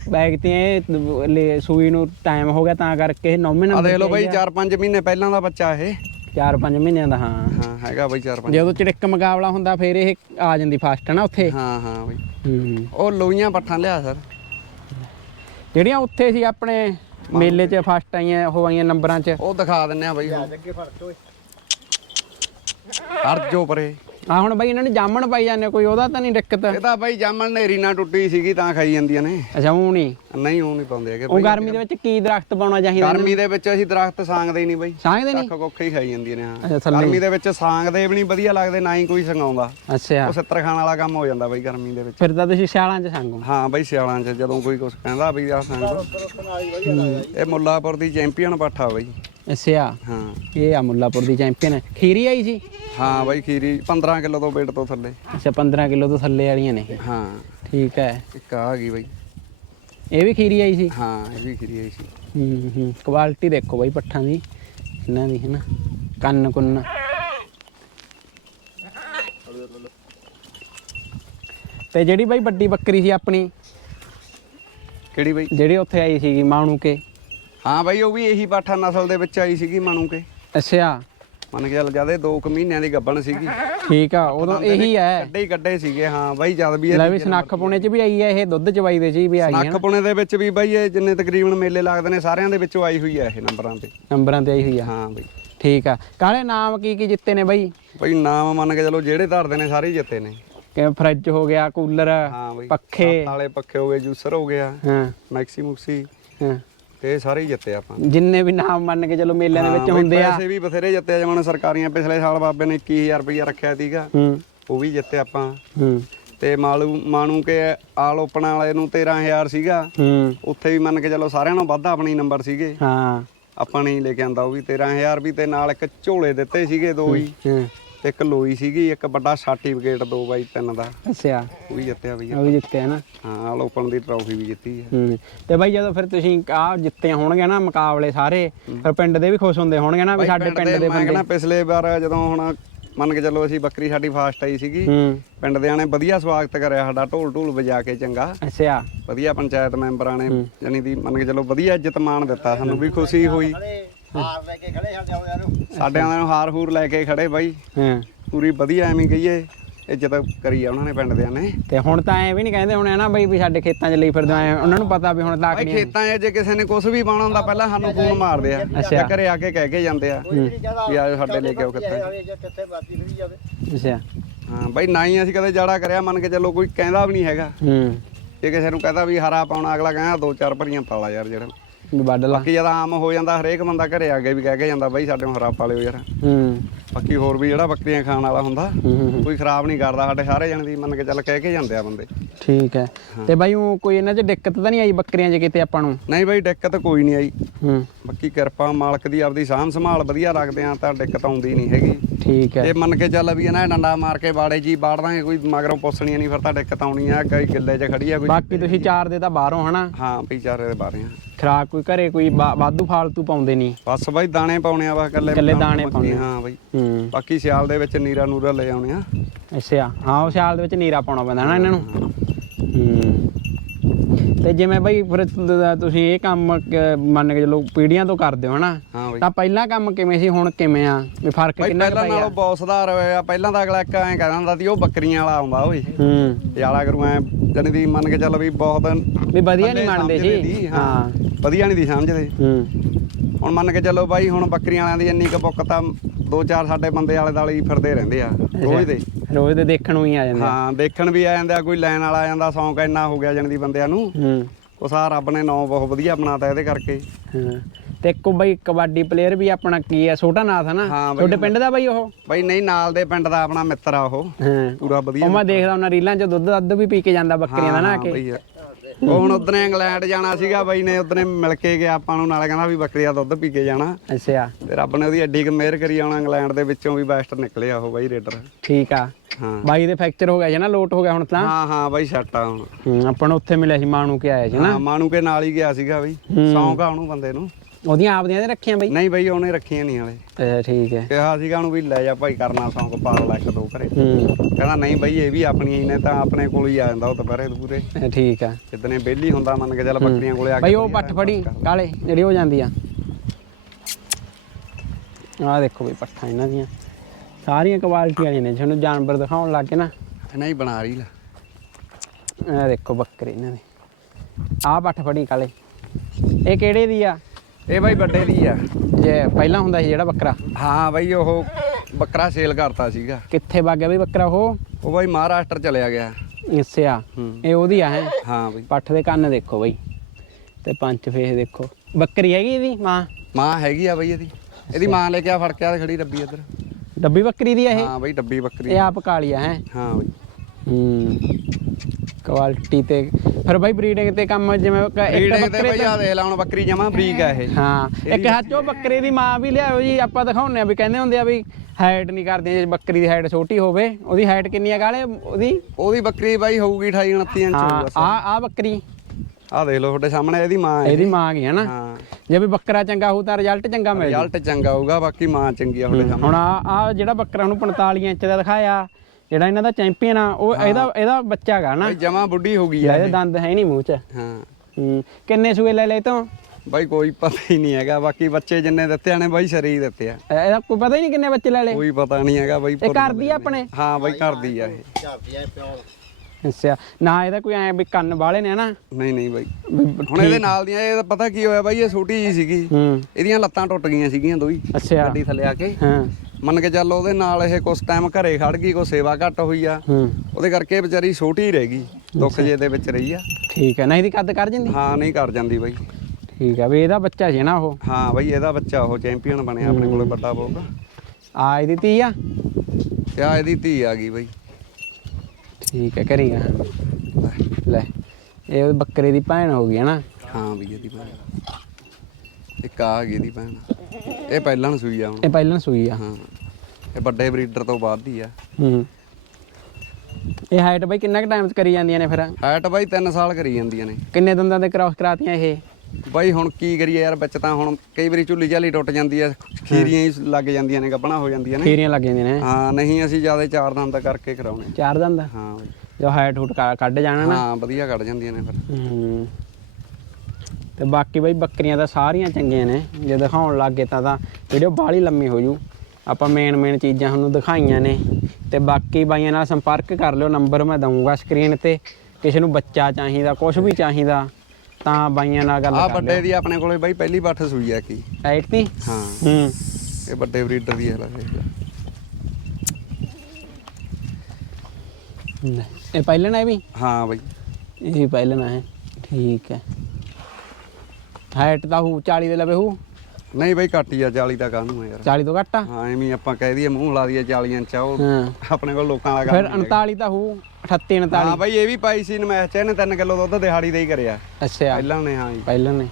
ਬੈਗ ਤੇ ਇਹ ਲੈ- ਸੂਈ ਨੂੰ ਟਾਈਮ ਹੋ ਗਿਆ ਤਾਂ ਕਰਕੇ 9 ਮਹੀਨੇ ਆ ਦੇਖ ਲਓ ਬਾਈ 4-5 ਮਹੀਨੇ ਪਹਿਲਾਂ ਦਾ ਬੱਚਾ ਇਹ। 4-5 ਮਹੀਨਿਆਂ ਦਾ ਹਾਂ। ਹਾਂ ਹੈਗਾ ਬਾਈ 4-5 ਜਦੋਂ ਚੜਿੱਕ ਮੁਕਾਬਲਾ ਹੁੰਦਾ ਫਿਰ ਇਹ ਆ ਜਾਂਦੀ ਫਾਸਟ ਨਾ ਉੱਥੇ? ਹਾਂ ਹਾਂ ਬਾਈ। ਹੂੰ ਉਹ ਲੋਈਆਂ ਪੱਠਾਂ ਲਿਆ ਸਰ। ਜਿਹੜੀਆਂ ਉੱਥੇ ਸੀ ਆਪਣੇ ਮੇਲੇ 'ਚ ਫਸਟ ਆਈਆਂ ਉਹ ਆਈਆਂ ਨੰਬਰਾਂ 'ਚ। ਉਹ ਦਿਖਾ ਦਿੰਨੇ ਆ ਬਾਈ। ਹੁਣ ਅੱਗੇ ਫ਼ਰਕ ਜੋ ਪਰੇ। ਆ ਹੁਣ ਬਈ ਇਹਨਾਂ ਨੇ ਜਾਮਣ ਪਾਈ ਜਾਂਦੇ ਕੋਈ ਉਹਦਾ ਤਾਂ ਨਹੀਂ ਦਿੱਕਤ? ਇਹ ਤਾਂ ਬਾਈ ਜਾਮਣ ਨੇਰੀ ਨਾ ਟੁੱਟੀ ਸੀਗੀ ਤਾਂ ਖਾਈ ਜਾਂਦੀਆਂ ਨੇ। ਅੱਛਾ ਉਹ ਨਹੀਂ? ਨਹੀਂ ਉਹ ਨਹੀਂ ਪਾਉਂਦੇ ਹੈਗੇ ਉਹ ਗਰਮੀ ਦੇ ਵਿੱਚ ਕੀ ਦਰਖਤ ਪਾਉਣਾ ਚਾਹੀਦਾ ਗਰਮੀ ਦੇ ਵਿੱਚ ਅਸੀਂ ਦਰਖਤ ਸਾਂਗਦੇ ਹੀ ਨਹੀਂ ਬਾਈ। ਸਾਂਗਦੇ ਨਹੀਂ? ਕੱਖ ਕੁੱਖ ਹੀ ਖਾਈ ਜਾਂਦੀਆਂ ਨੇ ਹਾਂ। ਗਰਮੀ ਦੇ ਵਿੱਚ ਸਾਂਗਦੇ ਵੀ ਨਹੀਂ ਵਧੀਆ ਲੱਗਦੇ ਨਾ ਹੀ ਕੋਈ ਸੰਗਾਉਂਦਾ। ਅੱਛਾ। ਉਹ ਸਿੱਤਰ ਖਾਣ ਵਾਲਾ ਕੰਮ ਹੋ ਜਾਂਦਾ ਬਾਈ ਗਰਮੀ ਦੇ ਵਿੱਚ। ਫਿਰ ਤਾਂ ਤੁਸੀਂ ਸਿਆਲਾਂ 'ਚ ਸੰਗੋ ਹਾਂ। ਬਾਈ ਸਿਆਲਾਂ 'ਚ ਜਦੋਂ ਕੋਈ ਕੁਝ ਕਹਿੰਦਾ ਵੀ ਆ ਸੰਗ। ਇਹ ਮੁੱਲਾਪੁਰ ਦੀ ਚੈਂਪੀਅਨ ਪੱਠਾ ਬਾਈ। ਅੱਛਾ। ਹਾਂ। ਇਹ ਆ ਮੁੱਲਾਪੁਰ ਦੀ ਚੈਂਪੀਅਨ ਖੀਰੀ ਆਈ ਸੀ ਹਾਂ ਬਾਈ ਖੀਰੀ 15 ਕਿਲੋ ਤੋਂ weight ਤੋਂ ਥੱਲੇ। ਅੱਛਾ 15 ਕਿਲੋ ਤੋਂ ਥੱਲੇ ਵਾਲੀਆਂ ਨੇ। ਇਹ। ਹਾਂ। ਠੀਕ ਹੈ। ਇੱਕ ਆ ਗਈ ਬਾਈ। ਇਹ ਵੀ ਖੀਰੀ ਆਈ ਸੀ? ਹਾਂ ਇਹ ਵੀ ਖੀਰੀ ਆਈ ਸੀ। ਹੂੰ ਹੂੰ। ਕੁਆਲਿਟੀ ਦੇਖੋ ਬਾਈ ਪੱਠਾਂ ਦੀ। ਇਹਨਾਂ ਦੀ ਹੈ ਨਾ ਕੰਨ ਕੁੰਨ। ਤੇ ਜਿਹੜੀ ਬਾਈ ਵੱਡੀ ਬੱਕਰੀ ਸੀ ਆਪਣੀ? ਕਿਹੜੀ ਬਾਈ? ਜਿਹੜੀ ਉੱਥੇ ਆਈ ਸੀਗੀ ਮਾਣੂ ਕੇ। ਹਾਂ ਬਾਈ ਉਹ ਵੀ ਇਹੀ ਪਾਠਾ ਨਸਲ ਦੇ ਵਿੱਚ ਆਈ ਸੀਗੀ ਮਾਣੂ ਕੇ। ਅੱਛਾ। ਮੰਨ ਕੇ ਚੱਲ ਜਾਦੇ 2 ਕੁ ਮਹੀਨਿਆਂ ਦੀ ਗੱਬਣ ਸੀਗੀ। ਠੀਕ ਆ ਉਦੋਂ ਇਹੀ ਹੈ। ਕੱਢੇ ਹੀ ਕੱਢੇ ਸੀਗੇ ਹਾਂ ਬਾਈ ਜਦ ਵੀ ਇਹ ਲੈ ਵੀ ਸਨੱਖ ਪੁਣੇ ਚ ਵੀ ਆਈ ਹੈ ਇਹ ਦੁੱਧ ਚਵਾਈ ਦੇ ਚ ਵੀ ਆਈ ਹੈ ਨੱਖ ਪੁਣੇ ਦੇ ਵਿੱਚ ਵੀ ਬਾਈ ਇਹ ਜਿੰਨੇ ਤਕਰੀਬਨ ਮੇਲੇ ਲੱਗਦੇ ਨੇ ਸਾਰਿਆਂ ਦੇ ਵਿੱਚੋਂ ਆਈ ਹੋਈ ਹੈ ਇਹ ਨੰਬਰਾਂ ਤੇ। ਨੰਬਰਾਂ ਤੇ ਆਈ ਹੋਈ ਆ। ਹਾਂ ਬਾਈ। ਠੀਕ ਆ। ਕਾਲੇ ਨਾਮ ਕੀ ਕੀ ਜਿੱਤੇ ਨੇ ਬਾਈ? ਬਾਈ ਨਾਮ ਮੰਨ ਕੇ ਚਲੋ ਜਿਹੜੇ ਧਰਦੇ ਨੇ ਸਾਰੇ ਜਿੱਤੇ ਨੇ। ਕਿ ਫਰਿੱਜ ਹੋ ਗਿਆ ਕੂਲਰ ਹਾਂ ਬਾਈ ਪੱਖੇ। ਵਾਲੇ ਪੱਖੇ ਹੋ ਗਏ ਜੂਸਰ ਹੋ ਗਿਆ ਹਾਂ। ਮੈਕਸੀ ਮੁਕਸੀ ਹਾਂ। ਇਹ ਸਾਰੇ ਹੀ ਜਿੱਤੇ ਆਪਾਂ। ਜਿੰਨੇ ਵੀ ਨਾਮ ਮੰਨ ਕੇ ਚਲੋ ਮੇਲਿਆਂ ਦੇ ਵਿੱਚ ਹਾਂ, ਬਈ ਹੁੰਦੇ ਆ। ਪੈਸੇ ਵੀ ਬਥੇਰੇ ਜਿੱਤੇ ਆ, ਜਿਵੇਂ ਸਰਕਾਰੀਆਂ ਪਿਛਲੇ ਸਾਲ ਬਾਬੇ ਨੇ 21000 ਰੁਪਇਆ ਰੱਖਿਆ ਸੀਗਾ। ਹੂੰ। ਉਹ ਵੀ ਜਿੱਤੇ ਆਪਾਂ। ਹੂੰ। ਤੇ ਮਾਲੂ ਮਾਣੂ ਕੇ ਆਲ ਓਪਨ ਵਾਲੇ ਨੂੰ 13000 ਸੀਗਾ। ਹੂੰ। ਉੱਥੇ ਵੀ ਮੰਨ ਕੇ ਚਲੋ ਸਾਰਿਆਂ ਨਾਲੋਂ ਵੱਧ ਆਪਣੇ ਨੰਬਰ ਸੀਗੇ। ਹਾਂ। ਆਪਾਂ ਨੇ ਹੀ ਲੈ ਕੇ ਆਂਦਾ ਉਹ ਵੀ 13000 ਵੀ ਤੇ ਨਾਲ ਇੱਕ ਝੋਲੇ ਦਿੱਤੇ ਸੀਗੇ ਦੋ ਹੀ। ਇੱਕ ਲੋਈ ਸੀਗੀ ਇੱਕ ਵੱਡਾ ਸਰਟੀਫਿਕੇਟ 2 ਬਾਈ 3 ਦਾ। ਅੱਛਾ। ਉਹ ਵੀ ਜਿੱਤਿਆ ਬਈ। ਉਹ ਵੀ ਜਿੱਤੇ ਆ ਨਾ। ਹਾਂ ਆਲ ਓਪਨ ਦੀ ਟਰੋਫੀ ਵੀ ਜਿੱਤੀ ਹੈ ਹੂੰ ਤੇ ਬਾਈ ਜਦੋਂ ਫਿਰ ਤੁਸੀਂ ਆ ਜਿੱਤੇ ਹੋਣਗੇ ਨਾ ਮੁਕਾਬਲੇ ਸਾਰੇ ਫਿਰ ਪਿੰਡ ਦੇ ਵੀ ਖੁਸ਼ ਹੁੰਦੇ ਹੋਣਗੇ ਨਾ ਵੀ ਸਾਡੇ ਪਿੰਡ ਦੇ ਮੈਂ ਬੰਦੇ। ਕਹਿੰਦਾ ਪਿਛਲੇ ਵਾਰ ਜਦੋਂ ਹੁਣ ਮੰਨ ਕੇ ਚੱਲੋ ਅਸੀਂ ਬੱਕਰੀ ਸਾਡੀ ਫਾਸਟ ਆਈ ਸੀਗੀ ਹੂੰ। ਪਿੰਡ ਦਿਆਂ ਨੇ ਵਧੀਆ ਸਵਾਗਤ ਕਰਿਆ ਸਾਡਾ ਢੋਲ ਢੋਲ ਵਜਾ ਕੇ ਚੰਗਾ। ਅੱਛਾ। ਵਧੀਆ ਪੰਚਾਇਤ ਮੈਂਬਰਾਂ ਨੇ ਯਾਨੀ ਦੀ ਮੰਨ ਕੇ ਚੱਲੋ ਵਧੀਆ ਇੱਜ਼ਤ ਮਾਣ ਦਿੱਤਾ ਸਾਨੂੰ ਵੀ ਖੁਸ਼ੀ ਹੋਈ। ਹਾਰ ਲੈ ਕੇ ਖੜੇ ਸਾਡੇ ਆਉਂਦਿਆਂ ਨੂੰ। ਸਾਡੇ ਆਂਦੇ ਨੂੰ ਹਾਰ ਹੂਰ ਲੈ ਕੇ ਖੜੇ ਬਾਈ। ਹਾਂ। ਪੂਰੀ ਵਧੀਆ ਐਵੇਂ ਕਹੀਏ ਇੱਜ਼ਤ ਕਰੀ ਆ ਉਹਨਾਂ ਨੇ ਪਿੰਡ ਦਿਆਂ ਨੇ। ਤੇ ਹੁਣ ਤਾਂ ਐ ਵੀ ਨਹੀਂ ਕਹਿੰਦੇ ਹੁਣ ਨਾ ਬਈ ਵੀ ਸਾਡੇ ਖੇਤਾਂ 'ਚ ਲਈ ਫਿਰਦੇ ਆਏ ਉਹਨਾਂ ਨੂੰ ਪਤਾ ਵੀ ਹੁਣ ਬਾਈ ਤਾਕੜੀਆਂ ਖੇਤਾਂ 'ਚ ਜੇ ਕਿਸੇ ਨੇ ਕੁਝ ਵੀ ਪਾਉਣਾ ਹੁੰਦਾ ਪਹਿਲਾਂ ਸਾਨੂੰ ਫੋਨ ਮਾਰਦੇ ਆ। ਅੱਛਾ। ਘਰੇ ਆ ਕੇ ਕਹਿ ਕੇ ਜਾਂਦੇ ਆ ਵੀ ਆਜੋ ਸਾਡੇ ਲੈ ਕੇ ਆਓ ਕਿੱਥੇ। ਕਿੱਥੇ ਬਾਦੀ ਫਿਰੀ ਜਾਵੇ। ਅੱਛਾ। ਹਾਂ ਬਾਈ ਨਾ ਹੀ ਅਸੀਂ ਕਦੇ ਜਾੜਾ ਕਰਿਆ ਮੰਨ ਕੇ ਚੱਲੋ ਕੋਈ ਕਹਿੰਦਾ ਵੀ ਨਹੀਂ ਹੈਗਾ। ਹੂੰ। ਜੇ ਕਿਸੇ ਨੂੰ ਕਹਦਾ ਵੀ ਹਰਾ ਪਾਉਣਾ ਅਗਲਾ ਕਹਿੰਦਾ ਦੋ ਚਾਰ ਭਰੀਆਂ ਪਾਲਾ ਯਾਰ ਜਿਹੜਾ। ਵੀ ਵੱਢ ਲਾ। ਬਾਕੀ ਜਦ ਆਮ ਹੋ ਜਾਂਦਾ ਹਰੇਕ ਬੰਦਾ ਘਰੇ ਆ ਕੇ ਵੀ ਕਹਿ ਕੇ ਜਾਂਦਾ ਬਾਈ ਸਾਡੇ ਹਰਾ ਪਾ ਲਿਓ ਯਾਰ। ਹੂੰ। ਬਾਕੀ ਹੋਰ ਵੀ ਜਿਹੜਾ ਬੱਕਰੀਆਂ ਖਾਣ ਵਾਲਾ ਹੁੰਦਾ। ਕੋਈ ਖਰਾਬ ਨਹੀਂ ਕਰਦਾ ਸਾਡੇ ਸਾਰੇ ਜਣ ਦੀ ਮੰਨ ਕੇ ਚੱਲ ਕਹਿ ਕੇ ਜਾਂਦੇ ਆ ਬੰਦੇ। ਠੀਕ ਹੈ। ਤੇ ਬਾਈ ਉਹ ਕੋਈ ਇਹਨਾਂ 'ਚ ਦਿੱਕਤ ਤਾਂ ਨਹੀਂ ਆਈ ਬੱਕਰੀਆਂ 'ਚ ਕਿਤੇ ਆਪਾਂ ਨੂੰ? ਨਹੀਂ ਬਾਈ ਦਿੱਕਤ ਕੋਈ ਨਹੀਂ ਆਈ। ਹੂੰ। ਬਾਕੀ ਕਿਰਪਾ ਮਾਲਕ ਦੀ ਆਪਦੀ ਸਾਂਭ ਸੰਭਾਲ ਵਧੀਆ ਰੱਖਦੇ ਆ ਤਾਂ ਦਿੱਕਤ ਆਉਂਦੀ ਨਹੀਂ ਹੈਗੀ। ਠੀਕ ਹੈ। ਇਹ ਮੰਨ ਕੇ ਚੱਲ ਵੀ ਇਹਨਾਂ ਡੰਡਾ ਮਾਰ ਕੇ ਬਾੜੇ ਜੀ ਬਾੜ ਦਾਂਗੇ ਕੋਈ ਮਗਰੋਂ ਪੁੱਛਣੀਆਂ ਨਹੀਂ ਫਿਰ ਤਾਂ ਦਿੱਕਤ ਆਉਣੀ ਆ ਕਈ ਕਿੱਲੇ 'ਚ ਖੜੀ ਆ ਕੋਈ। ਬਾਕੀ ਤੁਸੀਂ ਚਾਰ ਦੇ ਤਾਂ ਬਾਹਰੋਂ ਹਨਾ? ਹਾਂ ਵੀ ਚਾਰੇ ਦੇ ਬਾਰੇ ਆ। ਖਰਾਕ ਕੋਈ ਘਰੇ ਕੋਈ ਵਾ- ਵਾਧੂ ਫਾਲਤੂ ਪਾਉਂਦੇ ਨਹੀਂ। ਬਸ ਬਾਈ ਦਾਣੇ ਪਾਉਣੇ ਆ ਵਾ ਇਕੱਲੇ ਇਕੱਲੇ ਦਾਣੇ ਪਾਉਣੇ ਆ। ਹਾਂ ਬਾਈ। ਹੂੰ। ਬਾਕੀ ਸਿਆਲ ਦੇ ਵਿੱਚ ਨੀਰਾ ਨੂਰਾ ਲੈ ਆਉਣੇ ਆ। ਅੱਛਾ ਹਾਂ ਉਹ ਸਿਆਲ ਦੇ ਵਿੱਚ ਨੀਰਾ ਪਾਉਣਾ ਪੈਂਦਾ ਨਾ ਇਹਨਾਂ ਨੂੰ। ਹੂੰ। ਤੇ ਜਿਵੇਂ ਬਈ ਫਿਰ ਤ- ਤੁਸੀਂ ਇਹ ਕੰਮ ਕ- ਮੰਨ ਕੇ ਚਲੋ ਪੀੜ੍ਹੀਆਂ ਤੋਂ ਕਰਦੇ ਹੋ ਹਨਾ? ਹਾਂ ਬਾਈ। ਤਾਂ ਪਹਿਲਾਂ ਕੰਮ ਕਿਵੇਂ ਸੀ ਹੁਣ ਕਿਵੇਂ ਆ? ਵੀ ਫ਼ਰਕ ਬਾਈ ਕਿੰਨਾ ਕੁ ਪਹਿਲਾਂ ਨਾਲੋਂ ਬਹੁਤ ਸੁਧਾਰ ਹੋਇਆ ਪਹਿਲਾਂ ਤਾਂ ਅਗਲਾ ਇੱਕ ਐਂ ਕਹਿੰਦਾ ਹੁੰਦਾ ਸੀ ਉਹ ਬੱਕਰੀਆਂ ਵਾਲਾ ਆਉਂਦਾ ਓਏ। ਹੂੰ। ਯਾਲਾ ਕਰੂ ਐ ਜਣੀ ਦੀ ਮੰਨ ਕੇ ਚੱਲ ਵੀ ਬਹੁਤ ਵੀ ਵਧੀਆ ਨਹੀਂ ਮੰਨਦੇ ਸੀ, ਹਾਂ। ਵਧੀਆ ਨਹੀਂ ਦੀ ਸਮਝਦੇ। ਹੂੰ। ਹੁਣ ਮੰਨ ਕੇ ਚੱਲੋ ਬਾਈ ਹੁਣ ਬੱਕਰੀਆਂ ਵਾਲਿਆਂ ਦੀ ਇੰਨੀ ਕੁ ਬੁੱਕ ਤਾਂ ਦੋ ਚਾਰ ਸਾਡੇ ਬੰਦੇ ਆਲੇ ਦਾਲੇ ਹੀ ਫਿਰਦੇ ਰਹਿੰਦੇ ਆ ਰੋਜ਼ ਦੇ। ਰੋਜ਼ ਦੇ ਦੇਖਣ ਨੂੰ ਹੀ ਆ ਜਾਂਦੇ ਆ। ਹਾਂ ਦੇਖਣ ਵੀ ਆ ਜਾਂਦੇ ਆ ਕੋਈ ਲੈਣ ਵਾਲਾ ਆ ਜਾਂਦਾ ਸੌਂਕ ਇੰਨਾ ਹੋ ਗਿਆ ਜਣੀ ਦੀ ਬੰਦਿਆਂ ਨੂੰ। ਹੂੰ। ਉਹ ਸਾਰਾ ਰੱਬ ਨੇ ਨੌ ਬਹੁਤ ਵਧੀਆ ਬਣਾਤਾ ਇਹਦੇ ਕਰਕੇ। ਹਾਂ। ਤੇ ਇੱਕ ਬਈ ਕਬੱਡੀ ਪਲੇਅਰ ਵੀ ਆਪਣਾ ਕੀ ਹੈ ਛੋਟਾ ਨਾਥ ਹੈ ਨਾ ਤੁਹਾਡੇ ਪਿੰਡ ਦਾ ਬਈ ਉਹ? ਬਾਈ ਨਹੀਂ ਨਾਲ ਦੇ ਪਿੰਡ ਦਾ ਆਪਣਾ ਮਿੱਤਰ ਆ ਉਹ। ਹਾਂ। ਪੂਰਾ ਵਧੀਆ ਉਹ ਮੈਂ ਦੇਖਦਾ ਉਹਨਾਂ ਰੀਲਾਂ 'ਚ ਦੁੱਧ ਦੱਧ ਵੀ ਪੀ ਕੇ ਜਾਂਦਾ ਬੱਕਰੀਆਂ ਦਾ ਨਾ ਹਾਂ ਕੇ। ਬਈ ਉਹ ਹੁਣ ਉਦਨੇ ਇੰਗਲੈਂਡ ਜਾਣਾ ਸੀਗਾ ਬਾਈ ਨੇ ਉਦਨੇ ਮਿਲ ਕੇ ਗਿਆ ਆਪਾਂ ਨੂੰ ਨਾਲੇ ਕਹਿੰਦਾ ਵੀ ਬੱਕਰੀ ਦਾ ਦੁੱਧ ਪੀ ਕੇ ਜਾਣਾ। ਅੱਛਾ। ਤੇ ਰੱਬ ਨੇ ਉਹਦੀ ਐਡੀ ਕੁ ਮਿਹਰ ਕਰੀ ਆਉਣਾ ਇੰਗਲੈਂਡ ਦੇ ਵਿੱਚੋਂ ਵੀ ਬੈਸਟ ਨਿਕਲਿਆ ਉਹ ਬਾਈ ਰੇਡਰ। ਠੀਕ ਆ। ਹਾਂ। ਬਾਈ ਦੇ ਫ੍ਰੈਕਚਰ ਹੋ ਗਿਆ ਸੀ ਨਾ ਲੋਟ ਹੋ ਗਿਆ ਹੁਣ ਤਾਂ? ਹਾਂ ਹਾਂ ਬਾਈ ਆ ਹੁਣ। ਹੂੰ, ਆਪਾਂ ਨੂੰ ਉੱਥੇ ਮਿਲਿਆ ਸੀ ਮਾਣੂ ਕੇ ਆਇਆ ਸੀ ਨਾ। ਹਾਂ ਮਾਨੂ ਕੇ ਨਾਲ ਹੀ ਗਿਆ ਸੀਗਾ ਬਈ। ਸੌਂਕ ਆ ਉਹਨੂੰ ਬੰਦੇ ਨੂੰ। ਉਹਦੀਆਂ ਆਪਦੀਆਂ ਤੇ ਰੱਖੀਆਂ ਬਈ? ਨਹੀਂ ਬਈ ਉਹਨੇ ਰੱਖੀਆਂ ਨਹੀਂ ਹਾਲੇ। ਅੱਛਾ ਠੀਕ ਹੈ। ਕਿਹਾ ਸੀਗਾ ਉਹਨੂੰ ਵੀ ਲੈ ਜਾ ਭਾਈ ਕਰਨਾ ਸੌਂਕ ਪਾਲ ਲੈ ਇੱਕ ਦੋ ਘਰੇ। ਹੂੰ। ਕਹਿੰਦਾ ਨਹੀਂ ਬਈ ਇਹ ਵੀ ਆਪਣੀਆਂ ਹੀ ਨੇ ਤਾਂ ਆਪਣੇ ਕੋਲ ਹੀ ਆ ਜਾਂਦਾ ਉਹ ਦੁਪਹਿਰੇ ਪੂਰੇ ਅੱਛਾ, ਠੀਕ ਆ। ਜਿੱਦਨੇ ਬੇਲੀ ਹੁੰਦਾ ਮੰਨ ਕੇ ਚੱਲ ਬੱਕਰੀਆਂ ਕੋਲੇ ਆ ਕੇ ਬਈ ਉਹ ਵਧੀਆ ਪੱਠ ਫੜੀ ਕਾਲੇ ਜਿਹੜੀ ਹੋ ਜਾਂਦੀ ਆ ਆਹ ਦੇਖੋ ਬਈ ਪੱਠਾਂ ਇਹਨਾਂ ਦੀਆਂ। ਸਾਰੀਆਂ ਕੁਆਲਿਟੀ ਵਾਲੀਆਂ ਨੇ ਤੁਹਾਨੂੰ ਜਾਨਵਰ ਦਿਖਾਉਣ ਲੱਗ ਗਏ ਨਾ। ਨਹੀਂ ਬਣਾ ਰਹੀ ਲੈ। ਇਹ ਦੇਖੋ ਬੱਕਰੇ ਇਹਨਾਂ ਦੇ। ਆਹ ਪੱਠ ਫੜੀ ਕਾਲੇ। ਇਹ ਕਿਹੜੇ ਦੀ ਆ? ਇਹ ਬਾਈ ਵੱਡੇ ਦੀ ਆ। ਜੇ ਪਹਿਲਾਂ ਹੁੰਦਾ ਸੀ ਜਿਹੜਾ ਬੱਕਰਾ? ਹਾਂ ਬਾਈ ਉਹ ਬੱਕਰਾ ਸੇਲ ਕਰਤਾ ਸੀਗਾ। ਕਿੱਥੇ ਵਗ ਗਿਆ ਬਈ ਬੱਕਰਾ ਉਹ? ਉਹ ਬਾਈ ਮਹਾਰਾਸ਼ਟਰ ਚਲਿਆ ਗਿਆ। ਇਸਿਆ ਇਹ ਉਹਦੀ ਆ ਹੈ? ਹਾਂ ਬਾਈ। ਪੱਠ ਦੇ ਕੰਨ ਦੇਖੋ ਬਈ। ਤੇ ਪੰਜ ਫੇਸ ਦੇਖੋ। ਬੱਕਰੀ ਹੈਗੀ ਇਹਦੀ ਮਾਂ? ਮਾਂ ਹੈਗੀ ਆ ਬਾਈ ਇਹਦੀ। ਇਹਦੀ ਮਾਂ ਲੈ ਕੇ ਆ ਫੜ ਕੇ ਆ ਖੜੀ ਡੱਬੀ ਇੱਧਰ। ਡੱਬੀ ਬੱਕਰੀ ਦੀ ਆ ਇਹ? ਹਾਂ ਬਾਈ ਡੱਬੀ ਬੱਕਰੀ। ਇਹ ਆਪ ਕਾਲੀ ਆ ਹੈ? ਹਾਂ ਬਾਈ। ਹੂੰ। ਕੁਆਲਿਟੀ ਤੇ। ਫਿਰ ਬਾਈ ਬਰੀਡਿੰਗ ਤੇ ਕੰਮ ਜਿਵੇਂ ਇੱਕ ਰੀਡਿੰਗ ਤੇ ਬੱਕਰੇ ਬਾਈ ਆ ਦੇਖ ਲਾ ਹੁਣ ਬੱਕਰੀ ਜਮਾ ਬਰੀਕ ਆ ਇਹ। ਹਾਂ ਇੱਕ ਹੱਥ ਬੱਕਰੇ ਦੀ ਮਾਂ ਵੀ ਲਿਆਓ ਜੀ ਆਪਾਂ ਦਿਖਾਉਂਦੇ ਆ ਵੀ ਕਹਿੰਦੇ ਹੁੰਦੇ ਆ ਵੀ ਹਾਈਟ ਨਹੀਂ ਕਰਦੇ ਜੇ ਬੱਕਰੀ ਦੀ ਹਾਈਟ ਛੋਟੀ ਹੋਵੇ ਉਹਦੀ ਹਾਈਟ ਕਿੰਨੀ ਆ ਗਾਲੇ ਉਹਦੀ? ਉਹਦੀ ਬੱਕਰੀ ਬਾਈ ਹੋਊਗੀ 28 29 ਇੰਚ ਹਾਂ ਹੋਊਗਾ ਆ ਆ ਬੱਕਰੀ। ਆ ਦੇਖ ਲਓ ਤੁਹਾਡੇ ਸਾਹਮਣੇ ਇਹਦੀ ਮਾਂ ਹੈ ਇਹਦੀ ਮਾਂ ਗਈ ਹੈ ਨਾ। ਜੇ ਵੀ ਬੱਕਰਾ ਚੰਗਾ ਹੋਊ ਤਾਂ ਰਿਜ਼ਲਟ ਚੰਗਾ ਮਿਲ ਰਿਜ਼ਲਟ ਚੰਗਾ ਹੋਊਗਾ ਬਾਕੀ ਮਾਂ ਚੰਗੀ ਆ ਤੁਹਾਡੇ ਸਾਹਮਣੇ। ਹੁਣ ਆ ਆ ਜਿਹੜਾ ਬੱਕਰਾ ਨੂੰ 45 ਇੰਚ ਦਾ ਦਿਖਾਇਆ ਜਿਹੜਾ ਇਹਨਾਂ ਦਾ ਚੈਂਪੀਅਨ ਆ ਉਹ ਇਹਦਾ ਇਹਦਾ ਬੱਚਾ ਹੈਗਾ ਨਾ। ਜਮਾ ਬੁੱਢੀ ਹੋ ਗਈ ਆ ਇਹਦੇ ਦੰਦ ਹੈ ਨਹੀਂ ਮੂੰਹ 'ਚ। ਹਾਂ। ਹੂੰ। ਕਿੰਨੇ ਸੂਏ ਲੈ ਲਏ ਤੋਂ? ਬਾਈ ਕੋਈ ਪਤਾ ਹੀ ਨਹੀਂ ਹੈਗਾ ਬਾਕੀ ਬੱਚੇ ਜਿੰਨੇ ਦਿੱਤੇ ਨੇ ਬਾਈ ਸਰੀ ਦਿੱਤੇ ਆ। ਇਹਦਾ ਕੋਈ ਪਤਾ ਹੀ ਨਹੀਂ ਕਿੰਨੇ ਬੱਚੇ ਲੈ ਲਏ। ਕੋਈ ਪਤਾ ਨਹੀਂ ਹੈਗਾ ਬਾਈ ਇਹ ਕਰਦੀ ਆ ਆਪਣੇ? ਹਾਂ ਬਾਈ ਕਰਦੀ ਆ ਇਹ। ਝਾੜਦੀ ਆ ਪਿਓ। ਅੱਛਾ। ਨਾ ਇਹਦਾ ਕੋਈ ਐ ਵੀ ਕੰਨ ਵਾਲੇ ਨੇ ਨਾ ਨਹੀਂ ਨਹੀਂ ਬਾਈ। ਹੁਣ ਇਹਦੇ ਨਾਲ ਦੀਆਂ ਇਹ ਪਤਾ ਕੀ ਹੋਇਆ ਬਾਈ ਇਹ ਛੋਟੀ ਜੀ ਸੀਗੀ। ਹੂੰ। ਇਹਦੀਆਂ ਲੱਤਾਂ ਟੁੱਟ ਗਈਆਂ ਸੀਗੀਆਂ ਦੋਈ ਅੱਛਾ। ਗੱਡੀ ਥੱਲੇ ਆ ਕੇ। ਹਾਂ। ਮੰਨ ਕੇ ਚੱਲ ਉਹਦੇ ਨਾਲ ਇਹ ਕੁਛ ਟਾਈਮ ਘਰੇ ਖੜ ਗਈ ਕੋ ਸੇਵਾ ਘੱਟ ਹੋਈ ਆ। ਹੂੰ। ਉਹਦੇ ਕਰਕੇ ਵਿਚਾਰੀ ਛੋਟੀ ਰਹਿ ਗਈ ਦੁੱਖ ਜੇ ਦੇ ਵਿੱਚ ਰਹੀ ਆ। ਠੀਕ ਹੈ ਨਾ ਇਹਦੀ ਕੱਦ ਕਰ ਜਾਂਦੀ? ਹਾਂ ਨਹੀਂ ਕਰ ਜਾਂਦੀ ਬਾਈ। ਠੀਕ ਹੈ ਵੀ ਇਹਦਾ ਬੱਚਾ ਸੀ ਨਾ ਉਹ। ਹਾਂ ਬਾਈ ਇਹਦਾ ਬੱਚਾ ਉਹ ਚੈਂਪੀਅਨ ਬਣਿਆ ਆਪਣੇ ਕੋਲੇ ਵੱਡਾ ਬਹੁਤ ਆ ਇਹਦੀ ਤੀ ਆ? ਤੇ ਆ ਇਹਦੀ ਧੀ ਆ ਗਈ ਬਾਈ। ਠੀਕ ਹੈ ਕਰੀਗਾ ਲੈ ਇਹ ਉਹ ਬੱਕਰੇ ਦੀ ਭੈਣ ਹੋ ਗਈ ਹੈ ਨਾ? ਹਾਂ ਬਈ ਇਹਦੀ ਭੈਣ। ਇੱਕ ਆ ਗਈ ਇਹਦੀ ਭੈਣ। ਇਹ ਪਹਿਲਾਂ ਨੂੰ ਸੂਈ ਆ ਹੁਣ। ਇਹ ਪਹਿਲਾਂ ਸੂਈ ਆ। ਹਾਂ। ਇਹ ਵੱਡੇ ਬਰੀਡਰ ਤੋਂ ਬਾਅਦ ਦੀ ਆ। ਹੂੰ ਇਹ ਹਾਈਟ ਬਾਈ ਕਿੰਨਾ ਕੁ ਟਾਈਮ ਚ ਕਰੀ ਜਾਂਦੀਆਂ ਨੇ ਫਿਰ? ਹਾਈਟ ਬਾਈ 3 ਸਾਲ ਕਰੀ ਜਾਂਦੀਆਂ ਨੇ। ਕਿੰਨੇ ਦੰਦਾਂ ਦੇ ਕ੍ਰਾਸ ਕਰਾਤੀਆਂ ਇਹ? ਬਾਈ ਹੁਣ ਕੀ ਕਰੀਏ ਯਾਰ ਵਿੱਚ ਤਾਂ ਹੁਣ ਕਈ ਵਾਰੀ ਝੁੱਲੀ ਝਾਲੀ ਟੁੱਟ ਜਾਂਦੀ ਆ ਖੀਰੀਆਂ ਹੀ ਲੱਗ ਜਾਂਦੀਆਂ ਨੇ ਗੱਬਣਾ ਹੋ ਜਾਂਦੀਆਂ ਨੇ। ਖੀਰੀਆਂ ਲੱਗ ਜਾਂਦੀਆਂ ਨੇ। ਹਾਂ ਨਹੀਂ ਅਸੀਂ ਜ਼ਿਆਦਾ ਚਾਰ ਦੰਦ ਕਰਕੇ ਕਰਾਉਣੇ। ਚਾਰ ਦੰਦ? ਹਾਂ ਬਾਈ। ਜੋ ਹਾਈਟ ਹੂਟ ਕੱਢ ਜਾਣਾ ਨਾ। ਹਾਂ ਵਧੀਆ ਕੱਢ ਜਾਂਦੀਆਂ ਨੇ ਫਿਰ। ਹੂੰ। ਤੇ ਬਾਕੀ ਬਈ ਬੱਕਰੀਆਂ ਤਾਂ ਸਾਰੀਆਂ ਚੰਗੀਆਂ ਨੇ। ਜੇ ਦਿਖਾਉਣ ਲੱਗੇ ਤਾਂ ਤਾਂ ਵੀਡੀਓ ਬਾਹਲੀ ਲੰਮੀ ਹੋ ਜੂ। ਆਪਾਂ ਮੇਨ ਮੇਨ ਚੀਜ਼ਾਂ ਤੁਹਾਨੂੰ ਦਿਖਾਈਆਂ ਨੇ। ਤੇ ਬਾਕੀ ਬਾਈਆਂ ਨਾਲ ਸੰਪਰਕ ਕਰ ਲਿਓ ਨੰਬਰ ਮੈਂ ਦਊਂਗਾ ਸਕਰੀਨ ਤੇ। ਕਿਸੇ ਨੂੰ ਬੱਚਾ ਚਾਹੀਦਾ ਕੁਝ ਵੀ ਚਾਹੀਦਾ। ਤਾਂ ਬਾਈਆਂ ਨਾਲ ਗੱਲ ਆ ਕਰ ਵੱਡੇ ਦੀ ਆਪਣੇ ਕੋਲੇ ਬਾਈ ਪਹਿਲੀ ਪੱਠ ਸੂਈ ਆ ਕੀ? ਰਾਈਟ ਤੀ? ਹਾਂ। ਹੂੰ। ਇਹ ਵੱਡੇ ਬਰੀਡਰ ਦੀ ਹੈ ਲੈ ਦੇਖ ਲੈ। ਇਹ ਪਹਿਲਣ ਹੈ ਵੀ? ਹਾਂ ਬਾਈ। ਇਹ ਵੀ ਪਹਿਲਣ ਹੈ ਠੀਕ ਹੈ। ਹਾਈਟ ਤਾਂ ਹੂ 40 ਦੇ ਲਵੇ ਹੂ ਨਹੀਂ ਬਾਈ ਘੱਟ ਹੀ ਆ 40 ਦਾ ਕਾਹਨੂੰ ਆ ਯਾਰ। 40 ਤੋਂ ਘੱਟ ਆ? ਹਾਂ ਐਵੇਂ ਆਪਾਂ ਕਹਿ ਦਈਏ ਮੂੰਹ ਲਾ ਦਈਏ 40 ਇੰਚ ਆ ਉਹ ਹਾਂ। ਆਪਣੇ ਕੋਲ ਲੋਕਾਂ ਦਾ ਫਿਰ ਕੰਮ ਨਹੀਂ ਹੈਗਾ। 39 ਤਾਂ ਹੂ 38 39 ਹਾਂ ਬਾਈ ਇਹ ਵੀ ਪਾਈ ਸੀ ਨਮੈਸ਼ ਚ ਇਹਨੇ 3 ਕਿਲੋ ਦੁੱਧ ਦਿਹਾੜੀ ਦਾ ਹੀ ਕਰਿਆ। ਅੱਛਾ। ਪਹਿਲਾਂ ਨੇ ਹਾਂ ਜੀ। ਪਹਿਲਾਂ ਨੇ।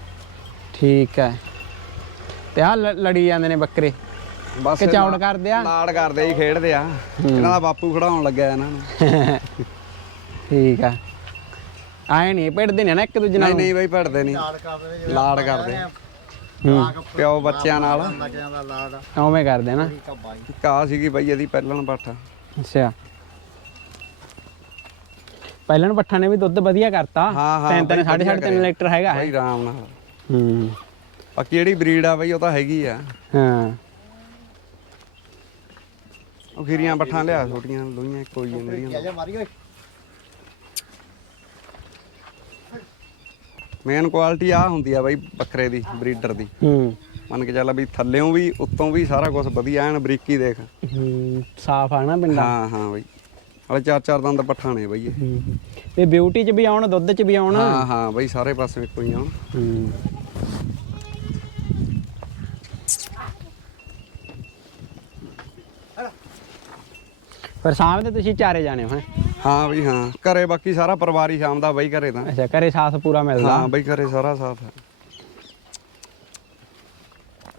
ਠੀਕ ਹੈ। ਤੇ ਆ ਲੜੀ ਜਾਂਦੇ ਨੇ ਬੱਕਰੇ। ਬਸ ਕਿ ਚੌੜ ਕਰਦੇ ਆ? ਲਾੜ ਕਰਦੇ ਹੀ ਖੇਡਦੇ ਆ। ਇਹਨਾਂ ਦਾ ਬਾਪੂ ਖੜਾਉਣ ਲੱਗਿਆ ਇਹਨਾਂ ਨੂੰ। ਠੀਕ ਆ। ਆਏ ਨਹੀਂ ਭਿੜਦੇ ਨੇ ਨਾ ਇੱਕ ਦੂਜੇ ਨਾਲ। ਨਹੀਂ ਨਹੀਂ ਬਾਈ ਭੜਦੇ ਨਹੀਂ ਲਾੜ ਕਰਦੇ ਨੇ ਲਾੜ ਕਰਦੇ। ਪਿਓ ਬੱਚਿਆਂ ਨਾਲ। ਬੱਚਿਆਂ ਦਾ ਲਾੜ ਉਵੇਂ ਕਰਦੇ ਨਾ। ਕਾ ਸੀਗੀ ਬਾਈ ਇਹਦੀ ਪਹਿਲਾਂ ਪੱਠ। ਅੱਛਾ। ਪਹਿਲਾਂ ਨੂੰ ਪੱਠਾ ਨੇ ਵੀ ਦੁੱਧ ਵਧੀਆ ਕਰਤਾ। ਤਿੰਨ ਤਿੰਨ ਬਾਈ ਸਾਢੇ ਸਾਢੇ ਤਿੰਨ ਵਧੀਆ ਲੀਟਰ ਹੈਗਾ ਬਾਈ ਹੈ ਆਰਾਮ ਨਾਲ। ਹੂੰ। ਬਾਕੀ ਜਿਹੜੀ ਬਰੀਡ ਆ ਬਾਈ ਉਹ ਤਾਂ ਹੈਗੀ ਆ। ਹਾਂ। ਉਹ ਖੀਰੀਆਂ ਪੱਠਾਂ ਲਿਆ ਛੋਟੀਆਂ ਲੋਈਆਂ ਕੋਈ ਜਿਹੜੀਆਂ ਮੇਨ ਕੁਆਲਿਟੀ ਆ ਹੁੰਦੀ ਆ ਬਾਈ ਬੱਕਰੇ ਦੀ ਬਰੀਡਰ ਦੀ। ਹੂੰ। ਮੰਨ ਕੇ ਚੱਲ ਵੀ ਥੱਲੇੋਂ ਵੀ ਉੱਤੋਂ ਵੀ ਸਾਰਾ ਕੁਝ ਵਧੀਆ ਐਨ ਬਰੀਕੀ ਦੇਖ। ਹੂੰ ਸਾਫ਼ ਆ ਨਾ ਪਿੰਡਾ। ਹਾਂ ਹਾਂ ਬਾਈ। ਹਲੇ ਚਾਰ ਚਾਰ ਦੰਦ ਪੱਠਾ ਨੇ ਇਹ। ਤੇ ਬਿਊਟੀ 'ਚ ਵੀ ਆਉਣ ਦੁੱਧ 'ਚ ਵੀ ਆਉਣ? ਹਾਂ ਹਾਂ ਬਾਈ ਸਾਰੇ ਪਾਸੇ ਇੱਕੋ ਹੀ ਆ ਹੂੰ। ਪਰ ਸਾਹਮਣੇ ਤੁਸੀਂ ਚਾਰੇ ਜਾਣੇ ਹੋ ਹੈਂ? ਹਾਂ ਬਈ ਹਾਂ। ਘਰੇ ਬਾਕੀ ਸਾਰਾ ਪਰਿਵਾਰ ਹੀ ਸ਼ਾਮ ਦਾ ਬਈ ਘਰੇ ਤਾਂ। ਅੱਛਾ ਘਰੇ ਸਾਥ ਪੂਰਾ ਮਿਲਦਾ। ਹਾਂ ਬਈ ਘਰੇ ਸਾਰਾ ਸਾਥ। ਹੈ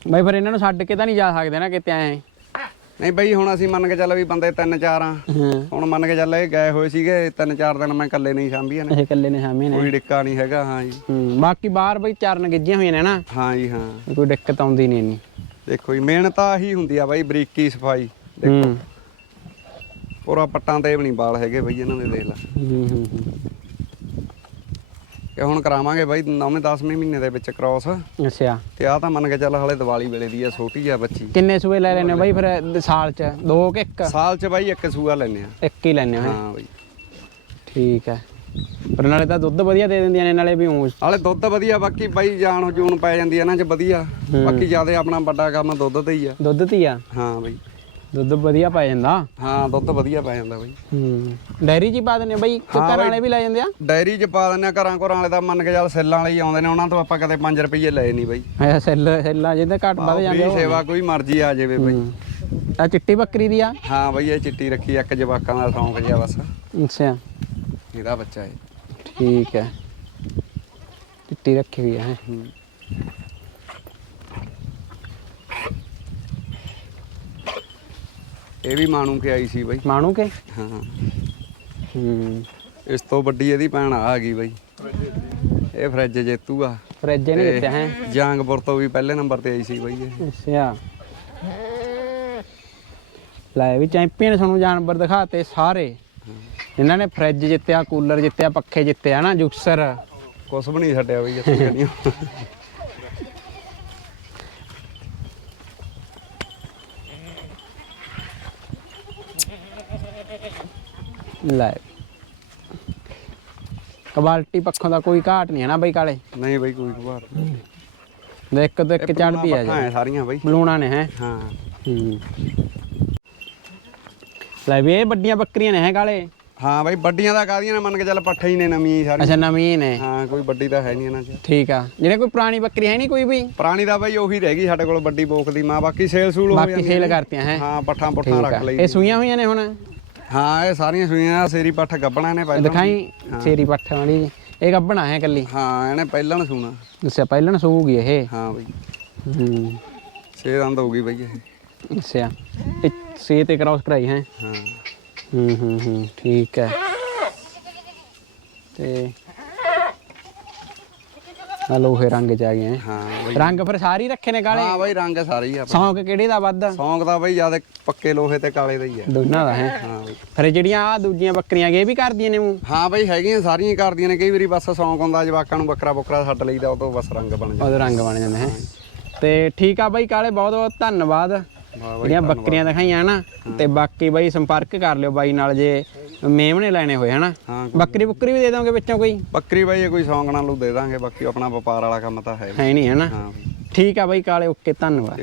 ਬਈ ਫਿਰ ਇਹਨਾਂ ਨੂੰ ਛੱਡ ਕੇ ਤਾਂ ਨਹੀਂ ਜਾ ਸਕਦੇ ਨਾ ਕਿਤੇ ਐ। ਨਹੀਂ ਬਈ ਹੁਣ ਅਸੀਂ ਮੰਨ ਕੇ ਚੱਲ ਵੀ ਬੰਦੇ ਤਿੰਨ ਚਾਰ ਆ। ਹਾਂ। ਹੁਣ ਮੰਨ ਕੇ ਚੱਲ ਇਹ ਗਏ ਹੋਏ ਸੀਗੇ ਤਿੰਨ ਚਾਰ ਦਿਨ ਮੈਂ ਇਕੱਲੇ ਨਹੀਂ ਸਾਂਭੀਆਂ ਨੇ। ਅੱਛਾ ਇਕੱਲੇ ਨੇ ਸਾਹਮਣੇ ਨੇ। ਕੋਈ ਡਿੱਕਾ ਨਹੀਂ ਹੈਗਾ ਹਾਂ ਜੀ। ਹੂੰ ਬਾਕੀ ਬਾਹਰ ਬਈ ਚਰਨ ਗਿੱਜੀਆਂ ਹੋਈਆਂ ਨੇ ਨਾ। ਹਾਂ ਜੀ ਹਾਂ। ਕੋਈ ਦਿੱਕਤ ਆਉਂਦੀ ਨਹੀਂ ਇੰਨੀ। ਦੇਖੋ ਜੀ ਮਿਹਨਤ ਆਹੀ ਹੁੰਦੀ ਆ ਬਾਈ ਬਰੀਕੀ ਸਫ਼ਾਈ। ਦੇਖੋ। ਹੂੰ। ਪੂਰਾ ਪੱਟਾਂ ਤੇ ਵੀ ਨਹੀਂ ਵਾਲ ਹੈਗੇ ਬਈ ਇਹਨਾਂ ਦੇ ਦੇਖ ਲੈ। ਹੂੰ ਹੂੰ ਹੂੰ। ਹੁਣ ਕਰਾਵਾਂਗੇ ਬਾਈ 9ਵੇਂ 10ਵੇਂ ਮਹੀਨੇ ਦੇ ਵਿੱਚ ਕ੍ਰਾਸ ਅੱਛਾ। ਤੇ ਆ ਤਾਂ ਮੰਨ ਕੇ ਚੱਲ ਹਲੇ ਦੀਵਾਲੀ ਵੇਲੇ ਦੀ ਆ ਛੋਟੀ ਆ ਬੱਚੀ। ਕਿੰਨੇ ਸੂਏ ਲੈ ਲੈਣੇ ਬਈ ਫਿਰ ਦ- ਸਾਲ ਚ? ਦੋ ਕਿ ਇੱਕ? ਸਾਲ ਚ ਬਾਈ ਇੱਕ ਸੂਆ ਲੈਨੇ ਆ। ਇੱਕ ਹੀ ਲੈਣੇ ਹੋ ਹਾਂ ਬਾਈ। ਠੀਕ ਹੈ। ਪਰ ਨਾਲੇ ਤਾਂ ਦੁੱਧ ਵਧੀਆ ਦੇ ਦਿੰਦੀਆਂ ਨੇ ਨਾਲੇ ਵੀ ਊਂ ਹਾਲੇ ਦੁੱਧ ਵਧੀਆ ਬਾਕੀ ਬਾਈ ਜਾਨ ਜੂਨ ਪੈ ਜਾਂਦੀ ਆ ਇਹਨਾਂ ਚ ਵਧੀਆ। ਬਾਕੀ ਜ਼ਿਆਦਾ ਆਪਣਾ ਵੱਡਾ ਕੰਮ ਦੁੱਧ ਤੇ ਹੀ ਆ। ਦੁੱਧ ਤੀ ਆ? ਹਾਂ ਬਾਈ। ਦੁੱਧ ਵਧੀਆ ਪੈ ਜਾਂਦਾ? ਹਾਂ ਦੁੱਧ ਵਧੀਆ ਪੈ ਜਾਂਦਾ ਬਾਈ। ਹੂੰ। ਡੈਰੀ ਚ ਹੀ ਪਾ ਦਿੰਦੇ ਬਈ? ਕਿ ਘਰ ਵਾਲੇ ਵੀ ਲੈ ਜਾਂਦੇ ਆ? ਡਾਇਰੀ ਚ ਪਾ ਦਿੰਦੇ ਆ ਘਰਾਂ ਘਰਾਂ ਵਾਲੇ ਤਾਂ ਮੰਨ ਕੇ ਚੱਲ ਸੈੱਲਾਂ ਵਾਲੇ ਹੀ ਆਉਂਦੇ ਨੇ ਉਹਨਾਂ ਤੋਂ ਆਪਾਂ ਕਦੇ 5 ਰੁਪਏ ਲਏ ਨਹੀਂ ਬਾਈ। ਅੱਛਾ ਸੈੱਲ ਸੈੱਲਾਂ ਜਿਹਦੇ ਘੱਟ ਵੱਧ ਜਾਂਦੇ ਵੀ ਉਹ। ਸੇਵਾ ਕੋਈ ਮਰਜ਼ੀ ਆ ਜਾਵੇ ਬਾਈ। ਆ ਚਿੱਟੀ ਬੱਕਰੀ ਦੀ ਆ? ਹਾਂ ਬਾਈ ਇਹ ਚਿੱਟੀ ਰੱਖੀ ਇੱਕ ਜਵਾਕਾਂ ਦਾ ਸ਼ੌਂਕ ਜਿਆ ਬਸ। ਅੱਛਾ। ਇਹਦਾ ਬੱਚਾ ਹੈ ਠੀਕ ਹੈ। ਚਿੱਟੀ ਰੱਖੀ ਹੋਈ ਹੈ। ਇਹ ਵੀ ਮਾਣੂ ਕੇ ਆਈ ਸੀ ਬਾਈ। ਮਾਣੂ ਕੇ? ਹਾਂ। ਹੂੰ। ਇਸ ਤੋਂ ਵੱਡੀ ਇਹਦੀ ਭੈਣ ਆ ਗਈ ਬਾਈ। ਇਹ ਫਰਿੱਜ ਜੇਤੂ ਆ। ਫਰਿੱਜ ਨੇ ਦਿੱਤੇ ਹੈ? ਜਾਂਗਪੁਰ ਤੋਂ ਵੀ ਪਹਿਲੇ ਨੰਬਰ ਤੇ ਆਈ ਸੀ ਬਾਈ ਇਹ। ਅੱਛਾ। ਲੈ ਵੀ ਚੈਂਪੀਅਨ ਸਾਨੂੰ ਜਾਨਵਰ ਦਿਖਾਤੇ ਸਾਰੇ। ਇਹਨਾਂ ਨੇ ਫਰਿੱਜ ਜਿੱਤਿਆ ਕੂਲਰ ਜਿੱਤਿਆ ਪੱਖੇ ਜਿੱਤਿਆ ਨਾ ਜੁਕਸਰ। ਕੁਛ ਵੀ ਨਹੀਂ ਛੱਡਿਆ ਬਾਈ ਇੱਥੇ ਕਰੀਓ ਲੈ। ਕੁਆਲਿਟੀ ਪੱਖੋਂ ਦਾ ਕੋਈ ਘਾਟ ਨਹੀਂ ਹੈ ਨਾ ਬਈ ਕਾਲੇ? ਨਹੀਂ ਬਾਈ ਕੋਈ ਖਬਰ ਦੇਖ ਤੋਂ ਇੱਕ ਚੜਦੀ ਆ ਹਾਂ ਜੀ ਸਾਰੀਆਂ ਬਾਈ। ਬਲੂਣਾ ਨੇ ਹੈ? ਹਾਂ। ਹੂੰ। ਲੈ ਵੀ ਇਹ ਵੱਡੀਆਂ ਬੱਕਰੀਆਂ ਨੇ ਹੈ ਕਾਲੇ? ਹਾਂ ਬਾਈ ਵੱਡੀਆਂ ਦਾ ਕਾਦੀਆਂ ਨੇ ਮੰਨ ਕੇ ਚੱਲ ਪੱਠੇ ਹੀ ਨੇ ਨਵੀਂ ਸਾਰੀ। ਅੱਛਾ ਨਵੀਂ ਨੇ। ਹਾਂ ਕੋਈ ਵੱਡੀ ਤਾਂ ਹੈ ਨਹੀਂ ਇਹਨਾਂ 'ਚ। ਠੀਕ ਆ। ਜਿਹੜੇ ਕੋਈ ਪੁਰਾਣੀ ਬੱਕਰੀ ਹੈ ਨਹੀਂ ਕੋਈ ਵੀ? ਪੁਰਾਣੀ ਦਾ ਬਾਈ ਉਹੀ ਰਹਿ ਗਈ ਸਾਡੇ ਕੋਲ ਵੱਡੀ ਬੋਕ ਦੀ ਮਾਂ ਬਾਕੀ ਸੇਲ ਸੂਲ ਹੋ ਬਾਕੀ ਜਾਂਦੀ ਸੇਲ ਨੇ। ਕਰਤੀਆਂ ਹੈ? ਹਾਂ ਪੱਠਾਂ ਪੁੱਠਾਂ ਰੱਖ ਲਈ। ਇਹ ਸੂਈਆਂ ਹੋਈਆਂ ਨੇ ਹੁਣ? ਹਾਂ ਇਹ ਸਾਰੀਆਂ ਸੂਈਆਂ ਸੇਰੀ ਪੱਠ ਗੱਬਣਾ ਨੇ ਪਹਿਲਾਂ ਦਿਖਾਈ ਸੇਰੀ ਪੱਠ ਵਾਲੀ। ਜੀ। ਇਹ ਗੱਬਣਾ ਹੈ ਕੱਲੀ ਹਾਂ ਇਹਨੇ ਪਹਿਲਾਂ ਨੂੰ ਸੂਣਾ ਅੱਛਾ ਪਹਿਲਾਂ ਸੂਗੀ ਇਹ? ਹਾਂ ਬਾਈ। ਹੂੰ। ਛੇ ਦੰਦ ਹੋਊਗੀ ਬਾਈ ਇਹ। ਅੱਛਾ ਇਹ ਸੇ ਤੇ ਕ੍ਰਾਸ ਕਰਾਈ ਹੈ? ਹਾਂ। ਹੂੰ ਹੂੰ ਹੂੰ ਠੀਕ ਹੈ। ਤੇ ਆ ਲੋਹੇ ਰੰਗ ਚ ਆ ਗਏ ਹੈ ਬਾਈ। ਰੰਗ ਫਿਰ ਸਾਰੇ ਹੀ ਰੱਖੇ ਨੇ ਕਾਲੇ? ਹਾਂ ਬਾਈ ਰੰਗ ਸਾਰੇ ਹੀ ਆ। ਸੌਂਕ ਕਿਹੜੇ ਦਾ ਵੱਧ? ਸੌਂਕ ਦਾ ਬਾਈ ਜ਼ਿਆਦਾ ਪੱਕੇ ਲੋਹੇ ਤੇ ਕਾਲੇ ਦਾ ਹੀ ਆ। ਦੋਨਾਂ ਦਾ ਹੈ? ਹਾਂ ਬਾਈ। ਫਿਰ ਜਿਹੜੀਆਂ ਆ ਦੂਜੀਆਂ ਬੱਕਰੀਆਂ ਗੇ ਇਹ ਵੀ ਕਰਦੀਆਂ ਨੇ ਮੂੰਹ? ਹਾਂ ਬਾਈ ਹੈਗੀਆਂ ਸਾਰੀਆਂ ਹੀ ਕਰਦੀਆਂ ਨੇ। ਕਈ ਵਾਰੀ ਬਸ ਸੌਂਕ ਹੁੰਦਾ ਜਵਾਕਾਂ ਨੂੰ ਬੱਕਰਾ ਬੱਕਰਾ ਛੱਡ ਲਈਦਾ ਉਹ ਤੋਂ ਬਸ ਰੰਗ ਬਣ ਜਾਂਦਾ ਉਹਦੇ ਰੰਗ ਬਣ ਜਾਂਦੇ ਹੈ? ਤੇ ਠੀਕ ਆ ਬਾਈ ਕਾਲੇ ਬਹੁਤ ਬਹੁਤ ਧੰਨਵਾਦ। ਜਿਹੜੀਆਂ ਬੱਕਰੀਆਂ ਦਿਖਾਈਆਂ ਨਾ ਤੇ ਬਾਕੀ ਬਾਈ ਸੰਪਰਕ ਕਰ ਲਿਓ ਬਾਈ ਨਾਲ ਜੇ ਮੇਮਣੇ ਲੈਣੇ ਹੋਏ ਹਨਾ? ਬੱਕਰੀ ਬੁੱਕਰੀ ਵੀ ਦੇ ਦੋਗੇ ਵਿੱਚੋਂ ਕੋਈ? ਬੱਕਰੀ ਬਾਈ ਇਹ ਕੋਈ ਸੌਂਕ ਨਾਲ ਨੂੰ ਦੇ ਦਾਂਗੇ ਬਾਕੀ ਆਪਣਾ ਵਪਾਰ ਵਾਲਾ ਕੰਮ ਤਾਂ ਹੈ ਹੈ ਨਹੀਂ ਹਨਾ? ਹਾਂ। ਬਾਈ ਠੀਕ ਆ ਬਾਈ ਕਾਲੇ ਓਕੇ ਧੰਨਵਾਦ।